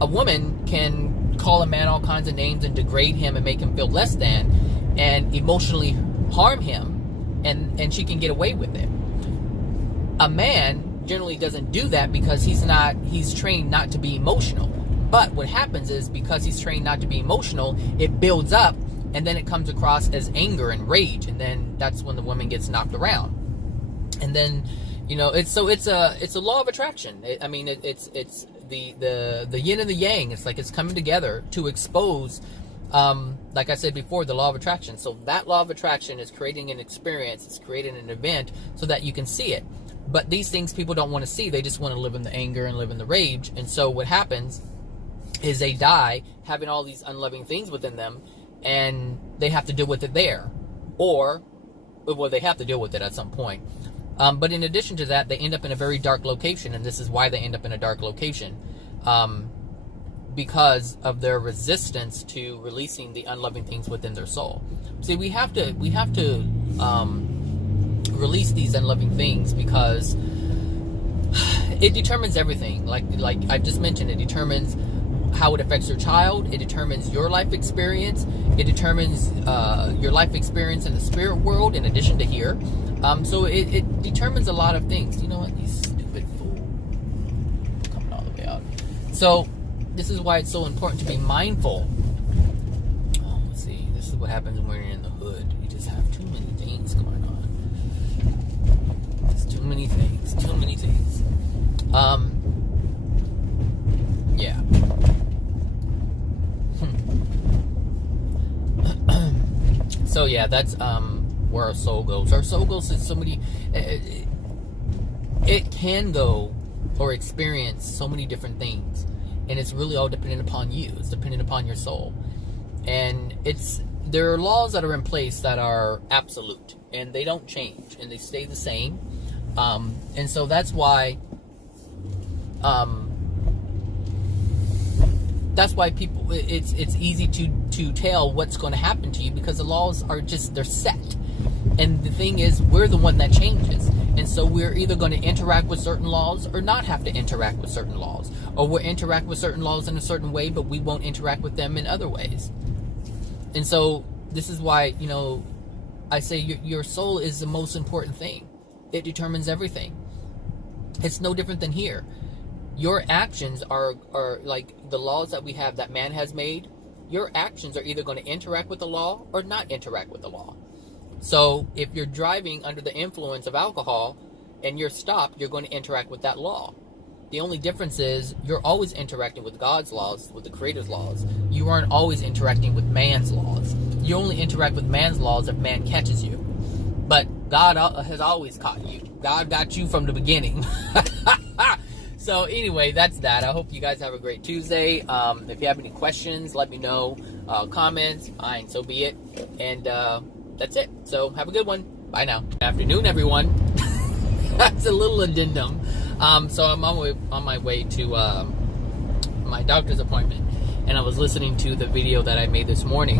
a woman can call a man all kinds of names and degrade him and make him feel less than, and emotionally harm him, and she can get away with it. A man generally doesn't do that, because he's trained not to be emotional. But what happens is, because he's trained not to be emotional, it builds up, and then it comes across as anger and rage, and then that's when the woman gets knocked around. And then, it's a law of attraction. It's the yin and the yang. It's like it's coming together to expose, like I said before, the law of attraction. So that law of attraction is creating an experience. It's creating an event so that you can see it. But these things people don't want to see. They just want to live in the anger and live in the rage. And so what happens is they die having all these unloving things within them, and they have to deal with it there. Well, they have to deal with it at some point. But in addition to that, they end up in a very dark location, and this is why they end up in a dark location, because of their resistance to releasing the unloving things within their soul. See, we have to release these unloving things, because it determines everything. Like I just mentioned, it determines how it affects your child. It determines your life experience. It determines your life experience in the spirit world, in addition to here. So it determines a lot of things. You know what? These stupid fools coming all the way out. So this is why it's so important to be mindful. Oh, let's see. This is what happens when you're in the hood. You just have too many things going on. There's too many things. Too many things. Yeah. So yeah, that's where our soul goes. Our soul goes to so many. It can go or experience so many different things, and it's really all dependent upon you. It's dependent upon your soul, and there are laws that are in place that are absolute, and they don't change, and they stay the same. And so that's why. That's why people, it's easy to tell what's going to happen to you, because the laws are they're set. And the thing is, we're the one that changes. And so we're either going to interact with certain laws or not have to interact with certain laws. Or we'll interact with certain laws in a certain way, but we won't interact with them in other ways. And so this is why, I say your soul is the most important thing. It determines everything. It's no different than here. Your actions are like the laws that we have, that man has made. Your actions are either going to interact with the law or not interact with the law. So if you're driving under the influence of alcohol and you're stopped, you're going to interact with that law. The only difference is you're always interacting with God's laws, with the Creator's laws. You aren't always interacting with man's laws. You only interact with man's laws if man catches you. But God has always caught you. God got you from the beginning. So anyway, that's that. I hope you guys have a great Tuesday. If you have any questions, let me know. Comments, fine, so be it. And that's it. So have a good one. Bye now. Good afternoon, everyone. That's a little addendum. So I'm on my way to my doctor's appointment, and I was listening to the video that I made this morning,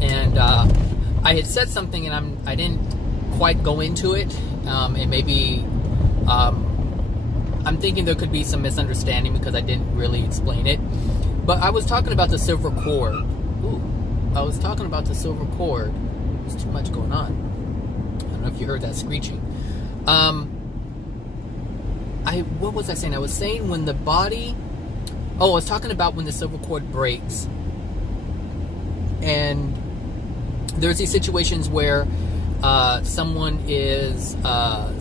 and I had said something, and I didn't quite go into it, and maybe I'm thinking there could be some misunderstanding because I didn't really explain it. But I was talking about the silver cord. I was talking about the silver cord. There's too much going on. I don't know if you heard that screeching. What was I saying? I was saying when the body... I was talking about when the silver cord breaks. And there's these situations where someone is,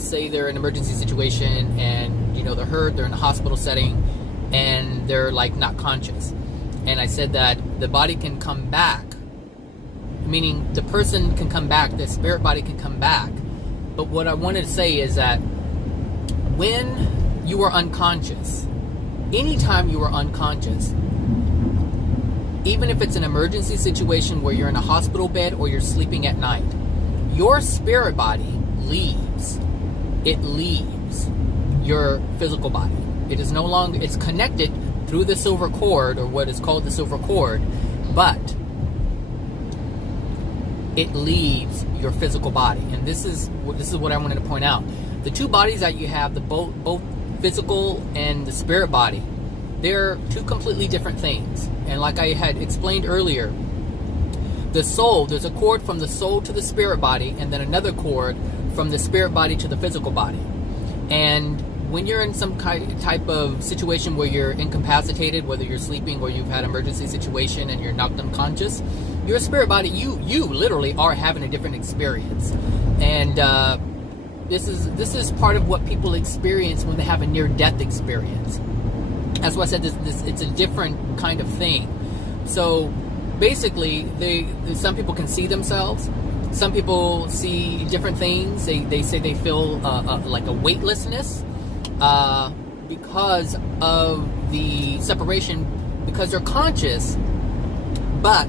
say they're in an emergency situation and, they're hurt, they're in a hospital setting, and they're like not conscious. And I said that the body can come back, meaning the person can come back, the spirit body can come back. But what I wanted to say is that when you are unconscious, anytime you are unconscious, even if it's an emergency situation where you're in a hospital bed or you're sleeping at night, your spirit body leaves. It leaves your physical body. It is no longer, it's connected through the silver cord, or what is called the silver cord, but it leaves your physical body. And this is what I wanted to point out. The two bodies that you have, the both physical and the spirit body, they're two completely different things. And like I had explained earlier, the soul, there's a cord from the soul to the spirit body, and then another cord from the spirit body to the physical body. And when you're in some type of situation where you're incapacitated, whether you're sleeping or you've had an emergency situation and you're knocked unconscious, your spirit body, you literally are having a different experience. And this is part of what people experience when they have a near-death experience. That's why I said it's a different kind of thing. So basically, some people can see themselves. Some people see different things. They say they feel like a weightlessness because of the separation, because they're conscious, but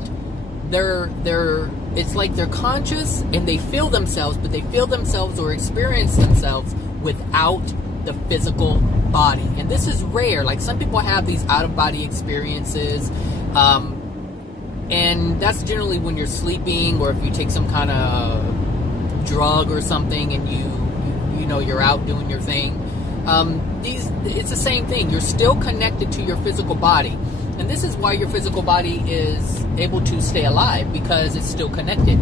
it's like they're conscious and they feel themselves, but they feel themselves or experience themselves without the physical body. And this is rare. Like, some people have these out-of-body experiences, and that's generally when you're sleeping, or if you take some kind of drug or something and you're out doing your thing. It's the same thing. You're still connected to your physical body. And this is why your physical body is able to stay alive, because it's still connected.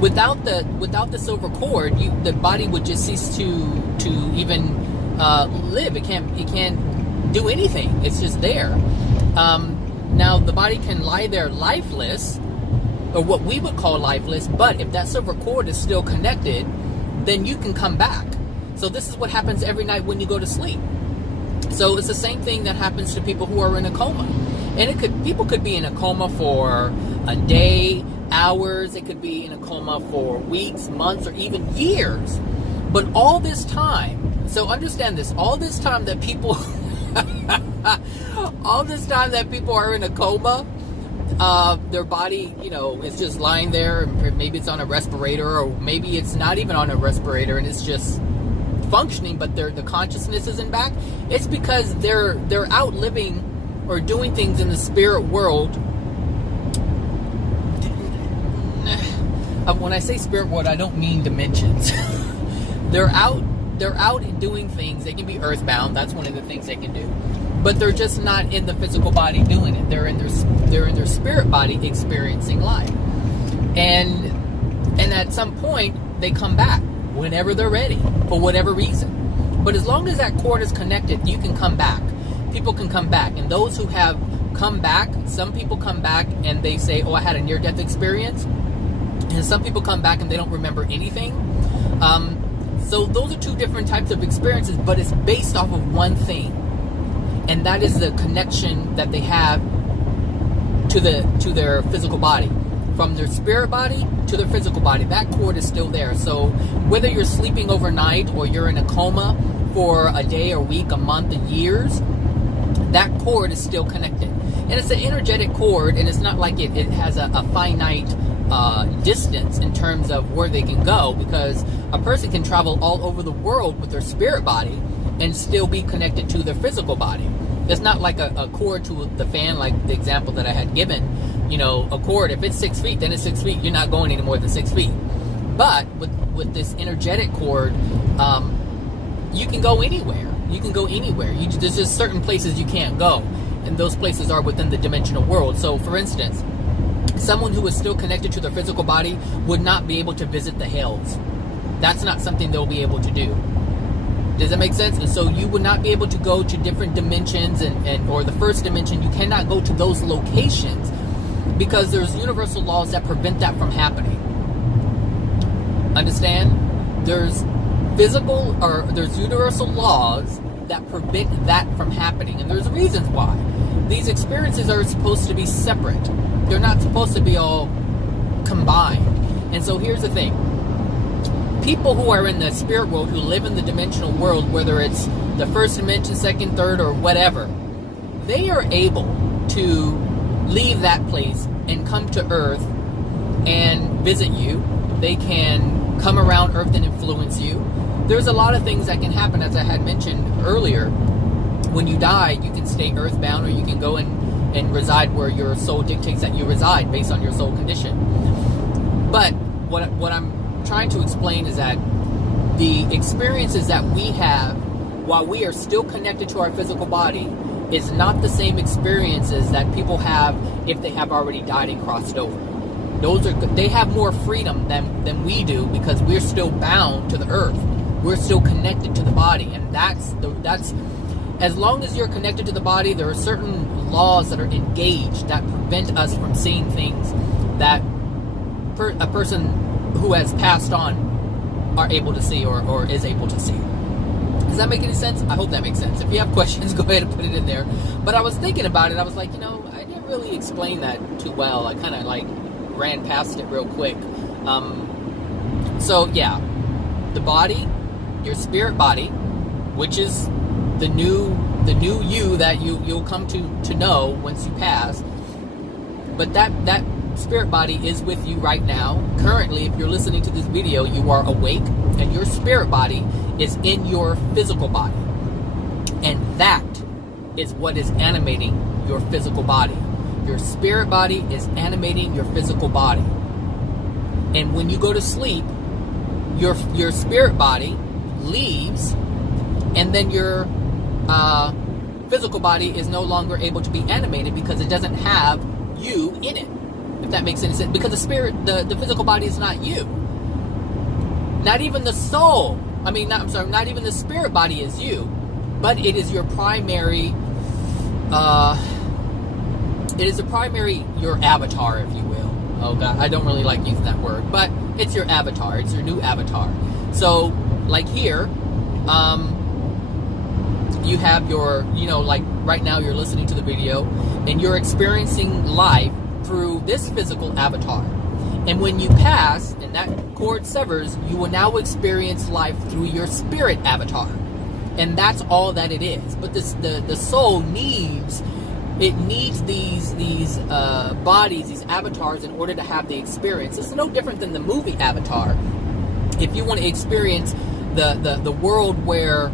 Without the silver cord, the body would just cease to even live. It can't do anything. It's just there. Now the body can lie there lifeless, or what we would call lifeless. But if that silver cord is still connected, then you can come back. So this is what happens every night when you go to sleep. So it's the same thing that happens to people who are in a coma. And people could be in a coma for a day, hours. It could be in a coma for weeks, months, or even years. But all this time, so understand this, all this time that people are in a coma, their body, is just lying there. Maybe it's on a respirator, or maybe it's not even on a respirator and it's just functioning, but the consciousness isn't back. It's because they're out living or doing things in the spirit world. When I say spirit world, I don't mean dimensions. They're out doing things. They can be earthbound. That's one of the things they can do. But they're just not in the physical body doing it. They're in their spirit body experiencing life. And at some point they come back whenever they're ready, for whatever reason. But as long as that cord is connected, you can come back. People can come back. And those who have come back, some people come back and they say, I had a near-death experience. And some people come back and they don't remember anything. So those are two different types of experiences, but it's based off of one thing, and that is the connection that they have to their physical body. From their spirit body to their physical body, that cord is still there. So whether you're sleeping overnight or you're in a coma for a day, a week, a month, a years, that cord is still connected. And it's an energetic cord, and it's not like it has a finite distance in terms of where they can go, because a person can travel all over the world with their spirit body and still be connected to their physical body. It's not like a cord to the fan, like the example that I had given. You know, a cord, if it's 6 feet, then it's 6 feet. You're not going any more than 6 feet. But with this energetic cord, you can go anywhere. You can go anywhere. There's just certain places you can't go, and those places are within the dimensional world. So, for instance, someone who is still connected to their physical body would not be able to visit the hells. That's not something they'll be able to do. Does that make sense? And so you would not be able to go to different dimensions or the first dimension. You cannot go to those locations because there's universal laws that prevent that from happening. Understand? There's universal laws that prevent that from happening, and there's reasons why. These experiences are supposed to be separate. They're not supposed to be all combined. And so here's the thing. People who are in the spirit world, who live in the dimensional world, whether it's the first dimension, second, third, or whatever, they are able to leave that place and come to Earth and visit you. They can come around Earth and influence you. There's a lot of things that can happen, as I had mentioned earlier. When you die, you can stay earthbound, or you can go and reside where your soul dictates that you reside based on your soul condition. But what I'm trying to explain is that the experiences that we have while we are still connected to our physical body is not the same experiences that people have if they have already died and crossed over. They have more freedom than we do, because we're still bound to the earth. We're still connected to the body, and that's as long as you're connected to the body, there are certain laws that are engaged that prevent us from seeing things that a person who has passed on are able to see or is able to see. Does that make any sense? I hope that makes sense. If you have questions, go ahead and put it in there. But I was thinking about it. I was like, I didn't really explain that too well. I kind of ran past it real quick. So yeah, the body, your spirit body, which is the new you that you'll come to know once you pass. But that spirit body is with you right now. Currently, if you're listening to this video, you are awake, and your spirit body is in your physical body. And that is what is animating your physical body. Your spirit body is animating your physical body. And when you go to sleep, your spirit body leaves, and then your physical body is no longer able to be animated because it doesn't have you in it. If that makes any sense. Because the physical body is not you. Not even the soul. Not even the spirit body is you. But it is your primary, your avatar, if you will. Oh God, I don't really like using that word. But it's your avatar. It's your new avatar. So, like here, you have your, right now you're listening to the video, and you're experiencing life through this physical avatar. And when you pass and that cord severs, you will now experience life through your spirit avatar. And that's all that it is. But the soul needs these bodies, these avatars, in order to have the experience. It's no different than the movie Avatar. If you want to experience the world where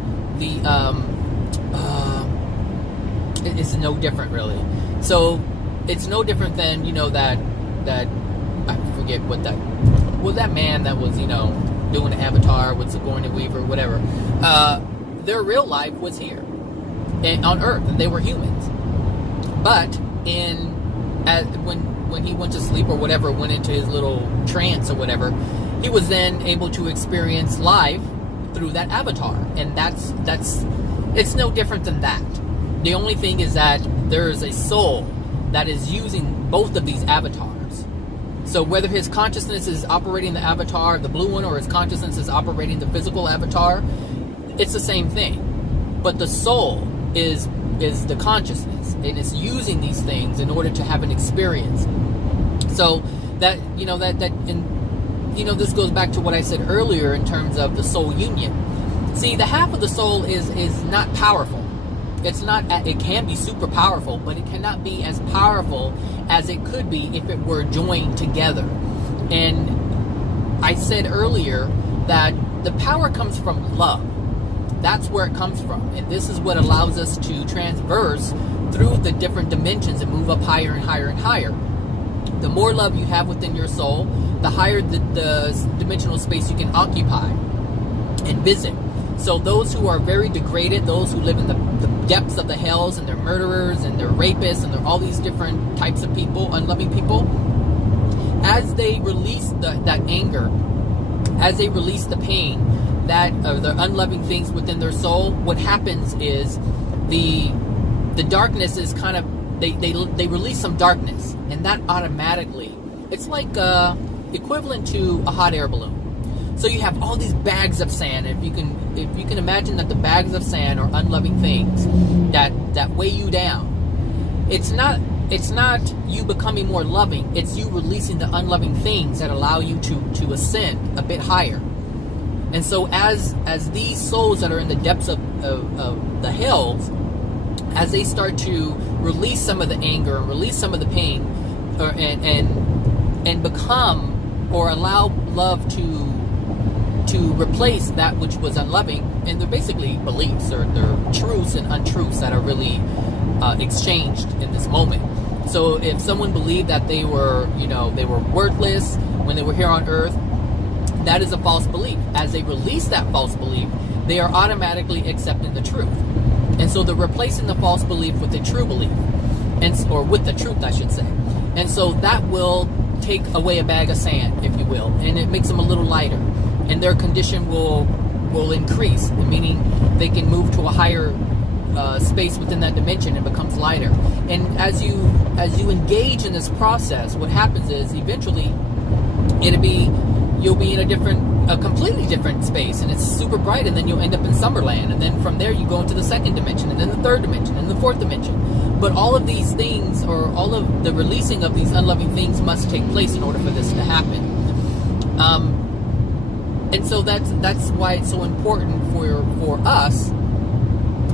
it's no different, really. So it's no different than, that I forget what that man that was, doing the Avatar with Sigourney Weaver, whatever. Their real life was here on Earth, and they were humans. But when he went to sleep or whatever, went into his little trance or whatever, he was then able to experience life through that avatar, and it's no different than that. The only thing is that there is a soul that is using both of these avatars. So whether his consciousness is operating the avatar, the blue one, or his consciousness is operating the physical avatar, it's the same thing. But the soul is the consciousness, and it's using these things in order to have an experience. So that, this goes back to what I said earlier in terms of the soul union. See, the half of the soul is not powerful. It can be super powerful, but it cannot be as powerful as it could be if it were joined together. And I said earlier that the power comes from love. That's where it comes from. And this is what allows us to transverse through the different dimensions and move up higher and higher and higher. The more love you have within your soul, the higher the dimensional space you can occupy and visit. So those who are very degraded, those who live in the depths of the hells, and they're murderers and they're rapists and they're all these different types of people, unloving people, as they release that anger, as they release the pain, the unloving things within their soul, what happens is the darkness is kind of, they release some darkness, and that automatically, it's like equivalent to a hot air balloon. So you have all these bags of sand. If you can imagine that the bags of sand are unloving things that weigh you down. It's not you becoming more loving. It's you releasing the unloving things that allow you to ascend a bit higher. And so as these souls that are in the depths of the hells, as they start to release some of the anger and release some of the pain, and become or allow love to replace that which was unloving, and they're basically beliefs, or they're truths and untruths that are really exchanged in this moment. So if someone believed that they were worthless when they were here on earth, that is a false belief. As they release that false belief, they are automatically accepting the truth. And so they're replacing the false belief with the true belief, or with the truth, I should say. And so that will take away a bag of sand, if you will, and it makes them a little lighter. And their condition will increase, meaning they can move to a higher space within that dimension and becomes lighter. And as you engage in this process, what happens is eventually you'll be in a completely different space, and it's super bright, and then you'll end up in Summerland, and then from there you go into the second dimension, and then the third dimension, and the fourth dimension. But all of these things, or all of the releasing of these unloving things, must take place in order for this to happen. And so that's why it's so important for us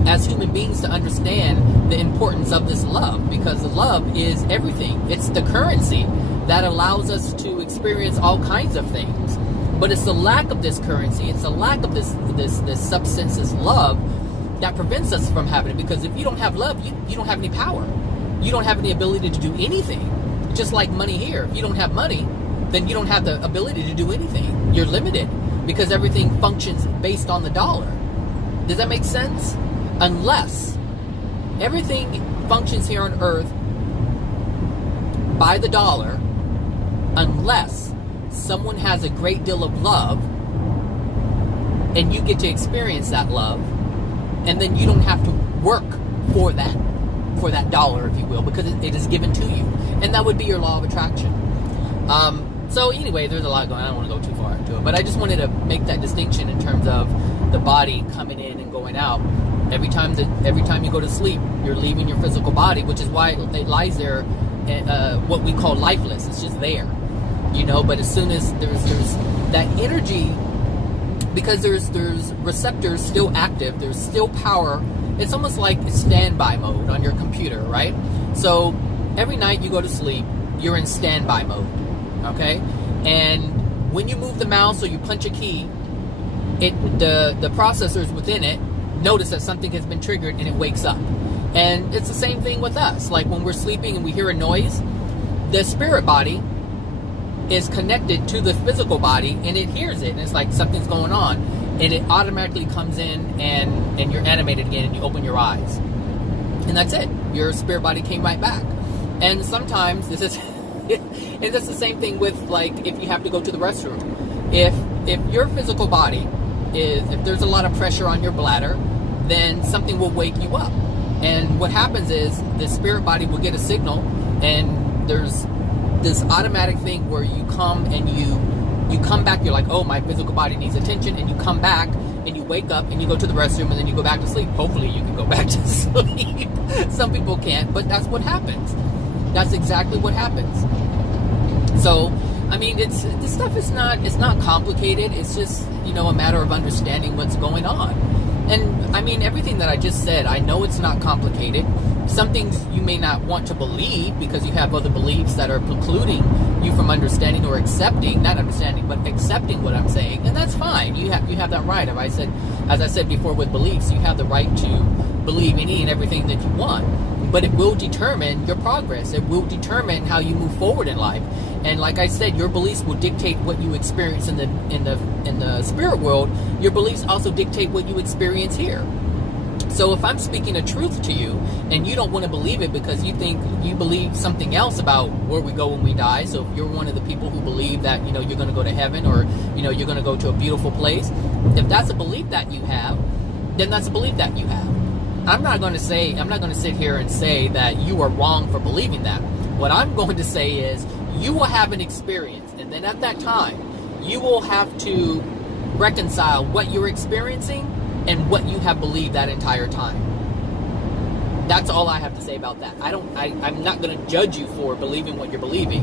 as human beings to understand the importance of this love, because love is everything. It's the currency that allows us to experience all kinds of things. But it's the lack of this currency, it's the lack of this substance, this love, that prevents us from having it. Because if you don't have love, you don't have any power. You don't have any ability to do anything. Just like money here. If you don't have money, then you don't have the ability to do anything. You're limited, because everything functions based on the dollar. Does that make sense? Unless everything functions here on earth by the dollar, unless someone has a great deal of love and you get to experience that love, and then you don't have to work for that dollar, if you will, because it is given to you. And that would be your law of attraction. So anyway, there's a lot going on. I don't want to go too far into it, but I just wanted to make that distinction in terms of the body coming in and going out. Every time you go to sleep, you're leaving your physical body, which is why it lies there, what we call lifeless. It's just there, But as soon as there's that energy, because there's receptors still active, there's still power. It's almost like standby mode on your computer, right? So every night you go to sleep, you're in standby mode. Okay, and when you move the mouse or you punch a key, the processors within it notice that something has been triggered, and it wakes up. And it's the same thing with us. Like when we're sleeping and we hear a noise, the spirit body is connected to the physical body, and it hears it, and it's like something's going on, and it automatically comes in, and you're animated again, and you open your eyes, and that's it. Your spirit body came right back. And sometimes this is and that's the same thing with, like, if you have to go to the restroom. If your physical body if there's a lot of pressure on your bladder, then something will wake you up. And what happens is the spirit body will get a signal, and there's this automatic thing where you come and you come back, you're like, oh, my physical body needs attention, and you come back and you wake up and you go to the restroom and then you go back to sleep. Hopefully you can go back to sleep. Some people can't, but that's what happens. That's exactly what happens. So, I mean, this stuff is not complicated. It's just, a matter of understanding what's going on. And I mean, everything that I just said, I know it's not complicated. Some things you may not want to believe because you have other beliefs that are precluding you from understanding or accepting, not understanding, but accepting what I'm saying. And that's fine. You have that right. As I said before with beliefs, you have the right to believe any and everything that you want. But it will determine your progress. It will determine how you move forward in life. And like I said, your beliefs will dictate what you experience in the spirit world. Your beliefs also dictate what you experience here. So if I'm speaking a truth to you and you don't want to believe it because you think you believe something else about where we go when we die, so if you're one of the people who believe that you're going to go to heaven, or you're going to go to a beautiful place, if that's a belief that you have, then that's a belief that you have. I'm not going to sit here and say that you are wrong for believing that. What I'm going to say is you will have an experience, and then at that time you will have to reconcile what you're experiencing and what you have believed that entire time. That's all I have to say about that. I'm not going to judge you for believing what you're believing.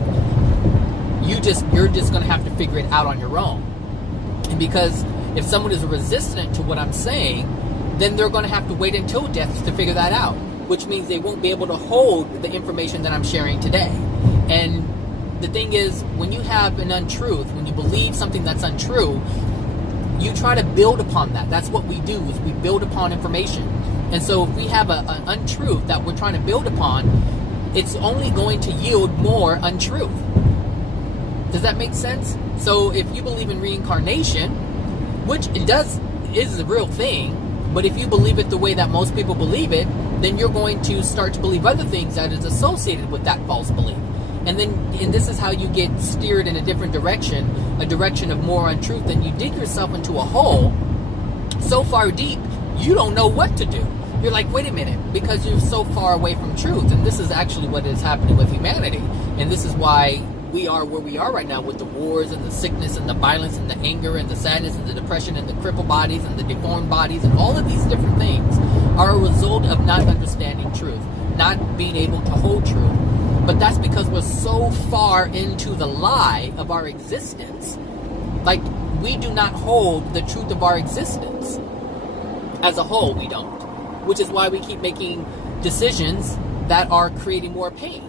You're just going to have to figure it out on your own. And because if someone is resistant to what I'm saying, then they're going to have to wait until death to figure that out, which means they won't be able to hold the information that I'm sharing today. And the thing is, when you have an untruth, when you believe something that's untrue, you try to build upon that. That's what we do, is we build upon information. And so if we have an untruth that we're trying to build upon, it's only going to yield more untruth. Does that make sense? So if you believe in reincarnation, which is a real thing, but if you believe it the way that most people believe it, then you're going to start to believe other things that is associated with that false belief. And this is how you get steered in a different direction, a direction of more untruth, and you dig yourself into a hole so far deep, you don't know what to do. You're like, wait a minute, because you're so far away from truth. And this is actually what is happening with humanity. And this is why we are where we are right now, with the wars and the sickness and the violence and the anger and the sadness and the depression and the crippled bodies and the deformed bodies, and all of these different things are a result of not understanding truth, not being able to hold truth. But that's because we're so far into the lie of our existence. Like, we do not hold the truth of our existence. As a whole, we don't. Which is why we keep making decisions that are creating more pain.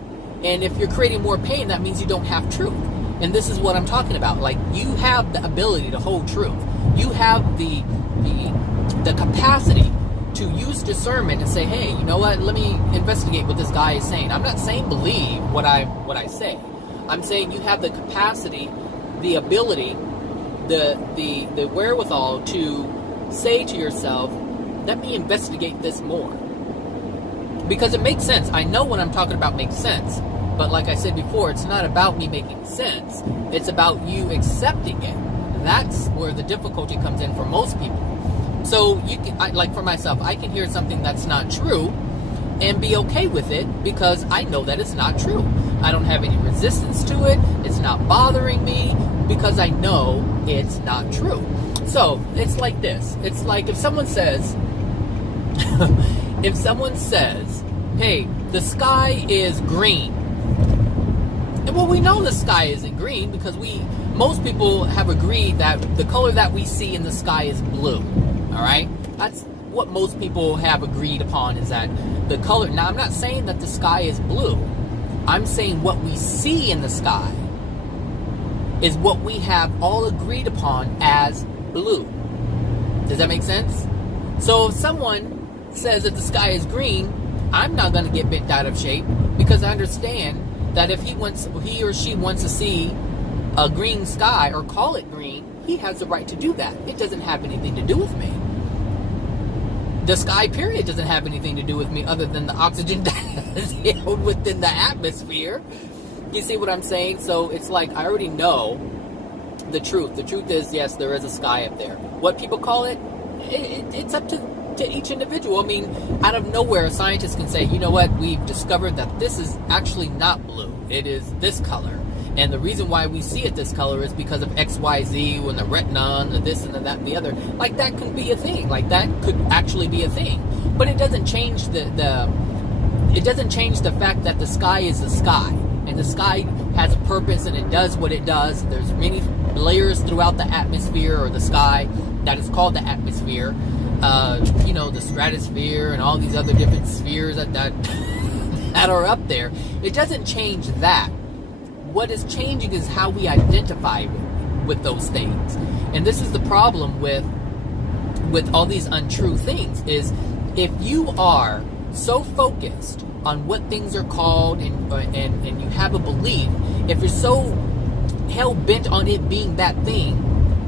And if you're creating more pain, that means you don't have truth. And this is what I'm talking about. Like, you have the ability to hold truth. You have the capacity to use discernment and say, hey, you know what, let me investigate what this guy is saying. I'm not saying believe what I say. I'm saying you have the capacity, the ability, the wherewithal to say to yourself, let me investigate this more. Because it makes sense. I know what I'm talking about makes sense. But like I said before, it's not about me making sense. It's about you accepting it. That's where the difficulty comes in for most people. So you can, like for myself, I can hear something that's not true and be okay with it because I know that it's not true. I don't have any resistance to it. It's not bothering me because I know it's not true. So it's like this. It's like if someone says, hey, the sky is green. And well, we know the sky isn't green because most people have agreed that the color that we see in the sky is blue. All right? That's what most people have agreed upon, is that the color. Now, I'm not saying that the sky is blue. I'm saying what we see in the sky is what we have all agreed upon as blue. Does that make sense? So if someone says that the sky is green, I'm not going to get bent out of shape because I understand that if he or she wants to see a green sky or call it green, he has the right to do that. It doesn't have anything to do with me. The sky, period, doesn't have anything to do with me other than the oxygen that is held within the atmosphere. You see what I'm saying? So it's like I already know the truth. The truth is, yes, there is a sky up there. What people call it, it's up to to each individual. I mean, out of nowhere, scientists can say, you know what, we've discovered that this is actually not blue. It is this color. And the reason why we see it this color is because of X, Y, Z, when the retina, and the this and the that and the other. Like, that could be a thing. Like, that could actually be a thing. But it doesn't change it doesn't change the fact that the sky is the sky. And the sky has a purpose, and it does what it does. There's many layers throughout the atmosphere, or the sky, that is called the atmosphere. You know, the stratosphere and all these other different spheres that are up there. It doesn't change that. What is changing is how we identify with those things. And this is the problem with all these untrue things, is if you are so focused on what things are called and you have a belief, if you're so hell-bent on it being that thing,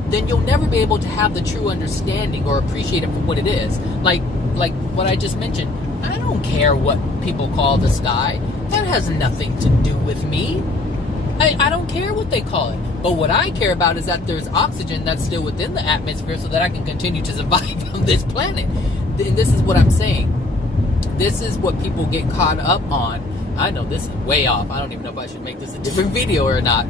then you'll never be able to have the true understanding or appreciate it for what it is. Like what I just mentioned, I don't care what people call the sky. That has nothing to do with me. I don't care what they call it. But what I care about is that there's oxygen that's still within the atmosphere so that I can continue to survive on this planet. And this is what I'm saying. This is what people get caught up on. I know this is way off. I don't even know if I should make this a different video or not.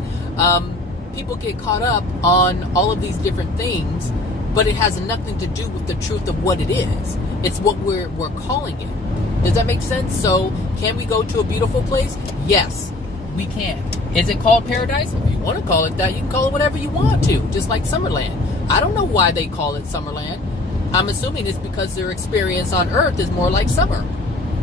People get caught up on all of these different things, but it has nothing to do with the truth of what it is. It's what we're calling it. Does that make sense? So, can we go to a beautiful place? Yes, we can. Is it called paradise? If you want to call it that, you can call it whatever you want to, just like Summerland. I don't know why they call it Summerland. I'm assuming it's because their experience on Earth is more like summer.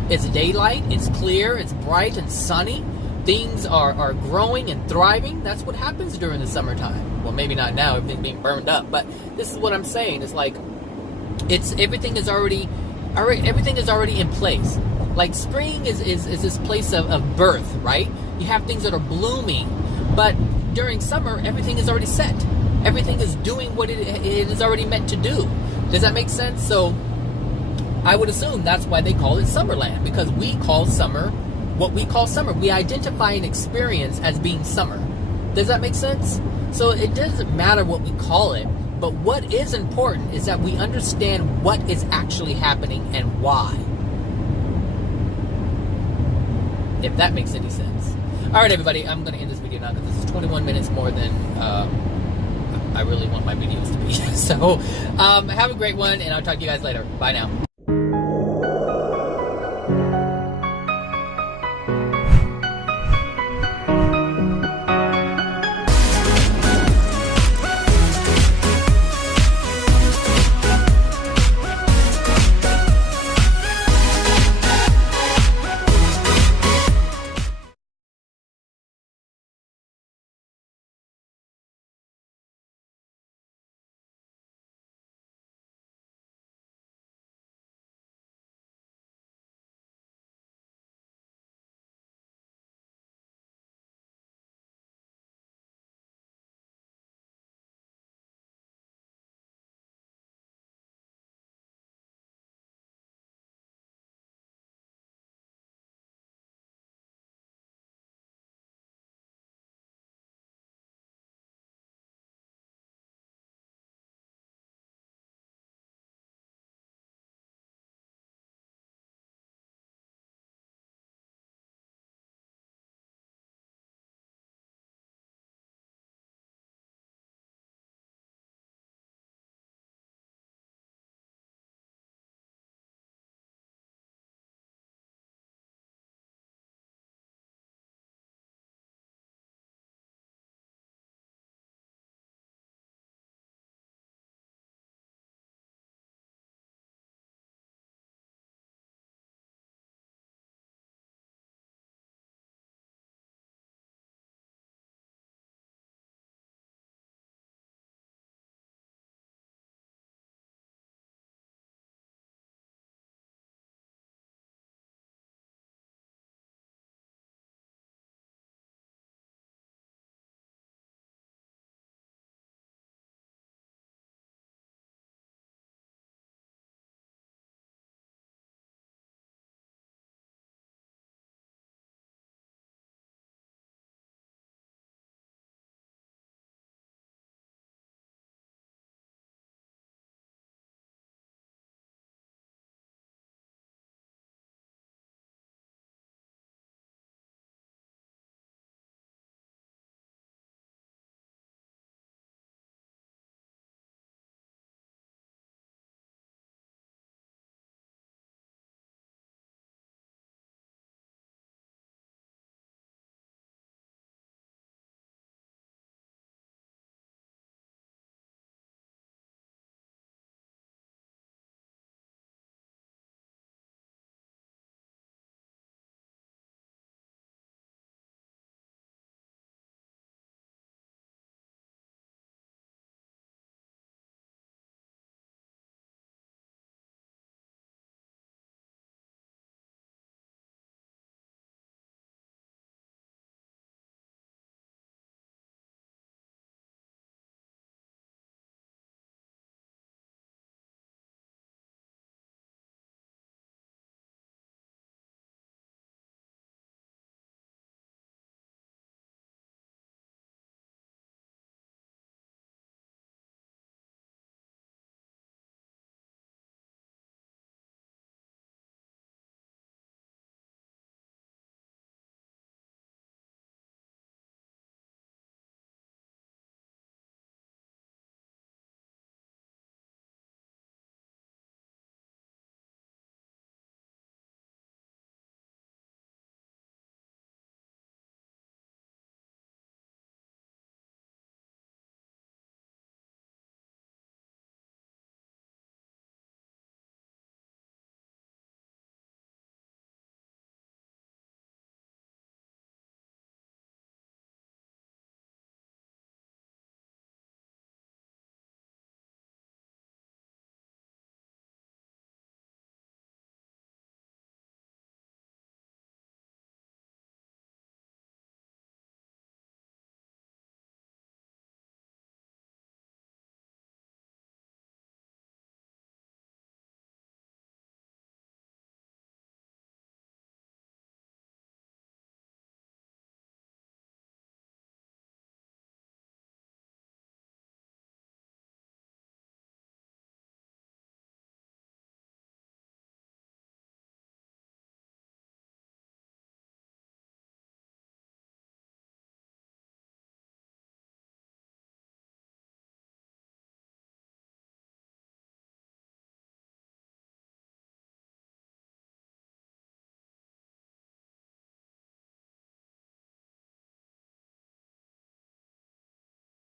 It's daylight, it's clear, it's bright and sunny. Things are growing and thriving. That's what happens during the summertime. Well, maybe not now, it's being burned up, but this is what I'm saying. It's like, everything is already in place. Like, spring is this place of birth, right? You have things that are blooming, but during summer, everything is already set. Everything is doing what it is already meant to do. Does that make sense? So, I would assume that's why they call it Summerland, because we call summer what we call summer. We identify an experience as being summer. Does that make sense? So it doesn't matter what we call it, but what is important is that we understand what is actually happening and why. If that makes any sense. Alright, everybody, I'm going to end this video now because this is 21 minutes more than I really want my videos to be. So, have a great one, and I'll talk to you guys later. Bye now.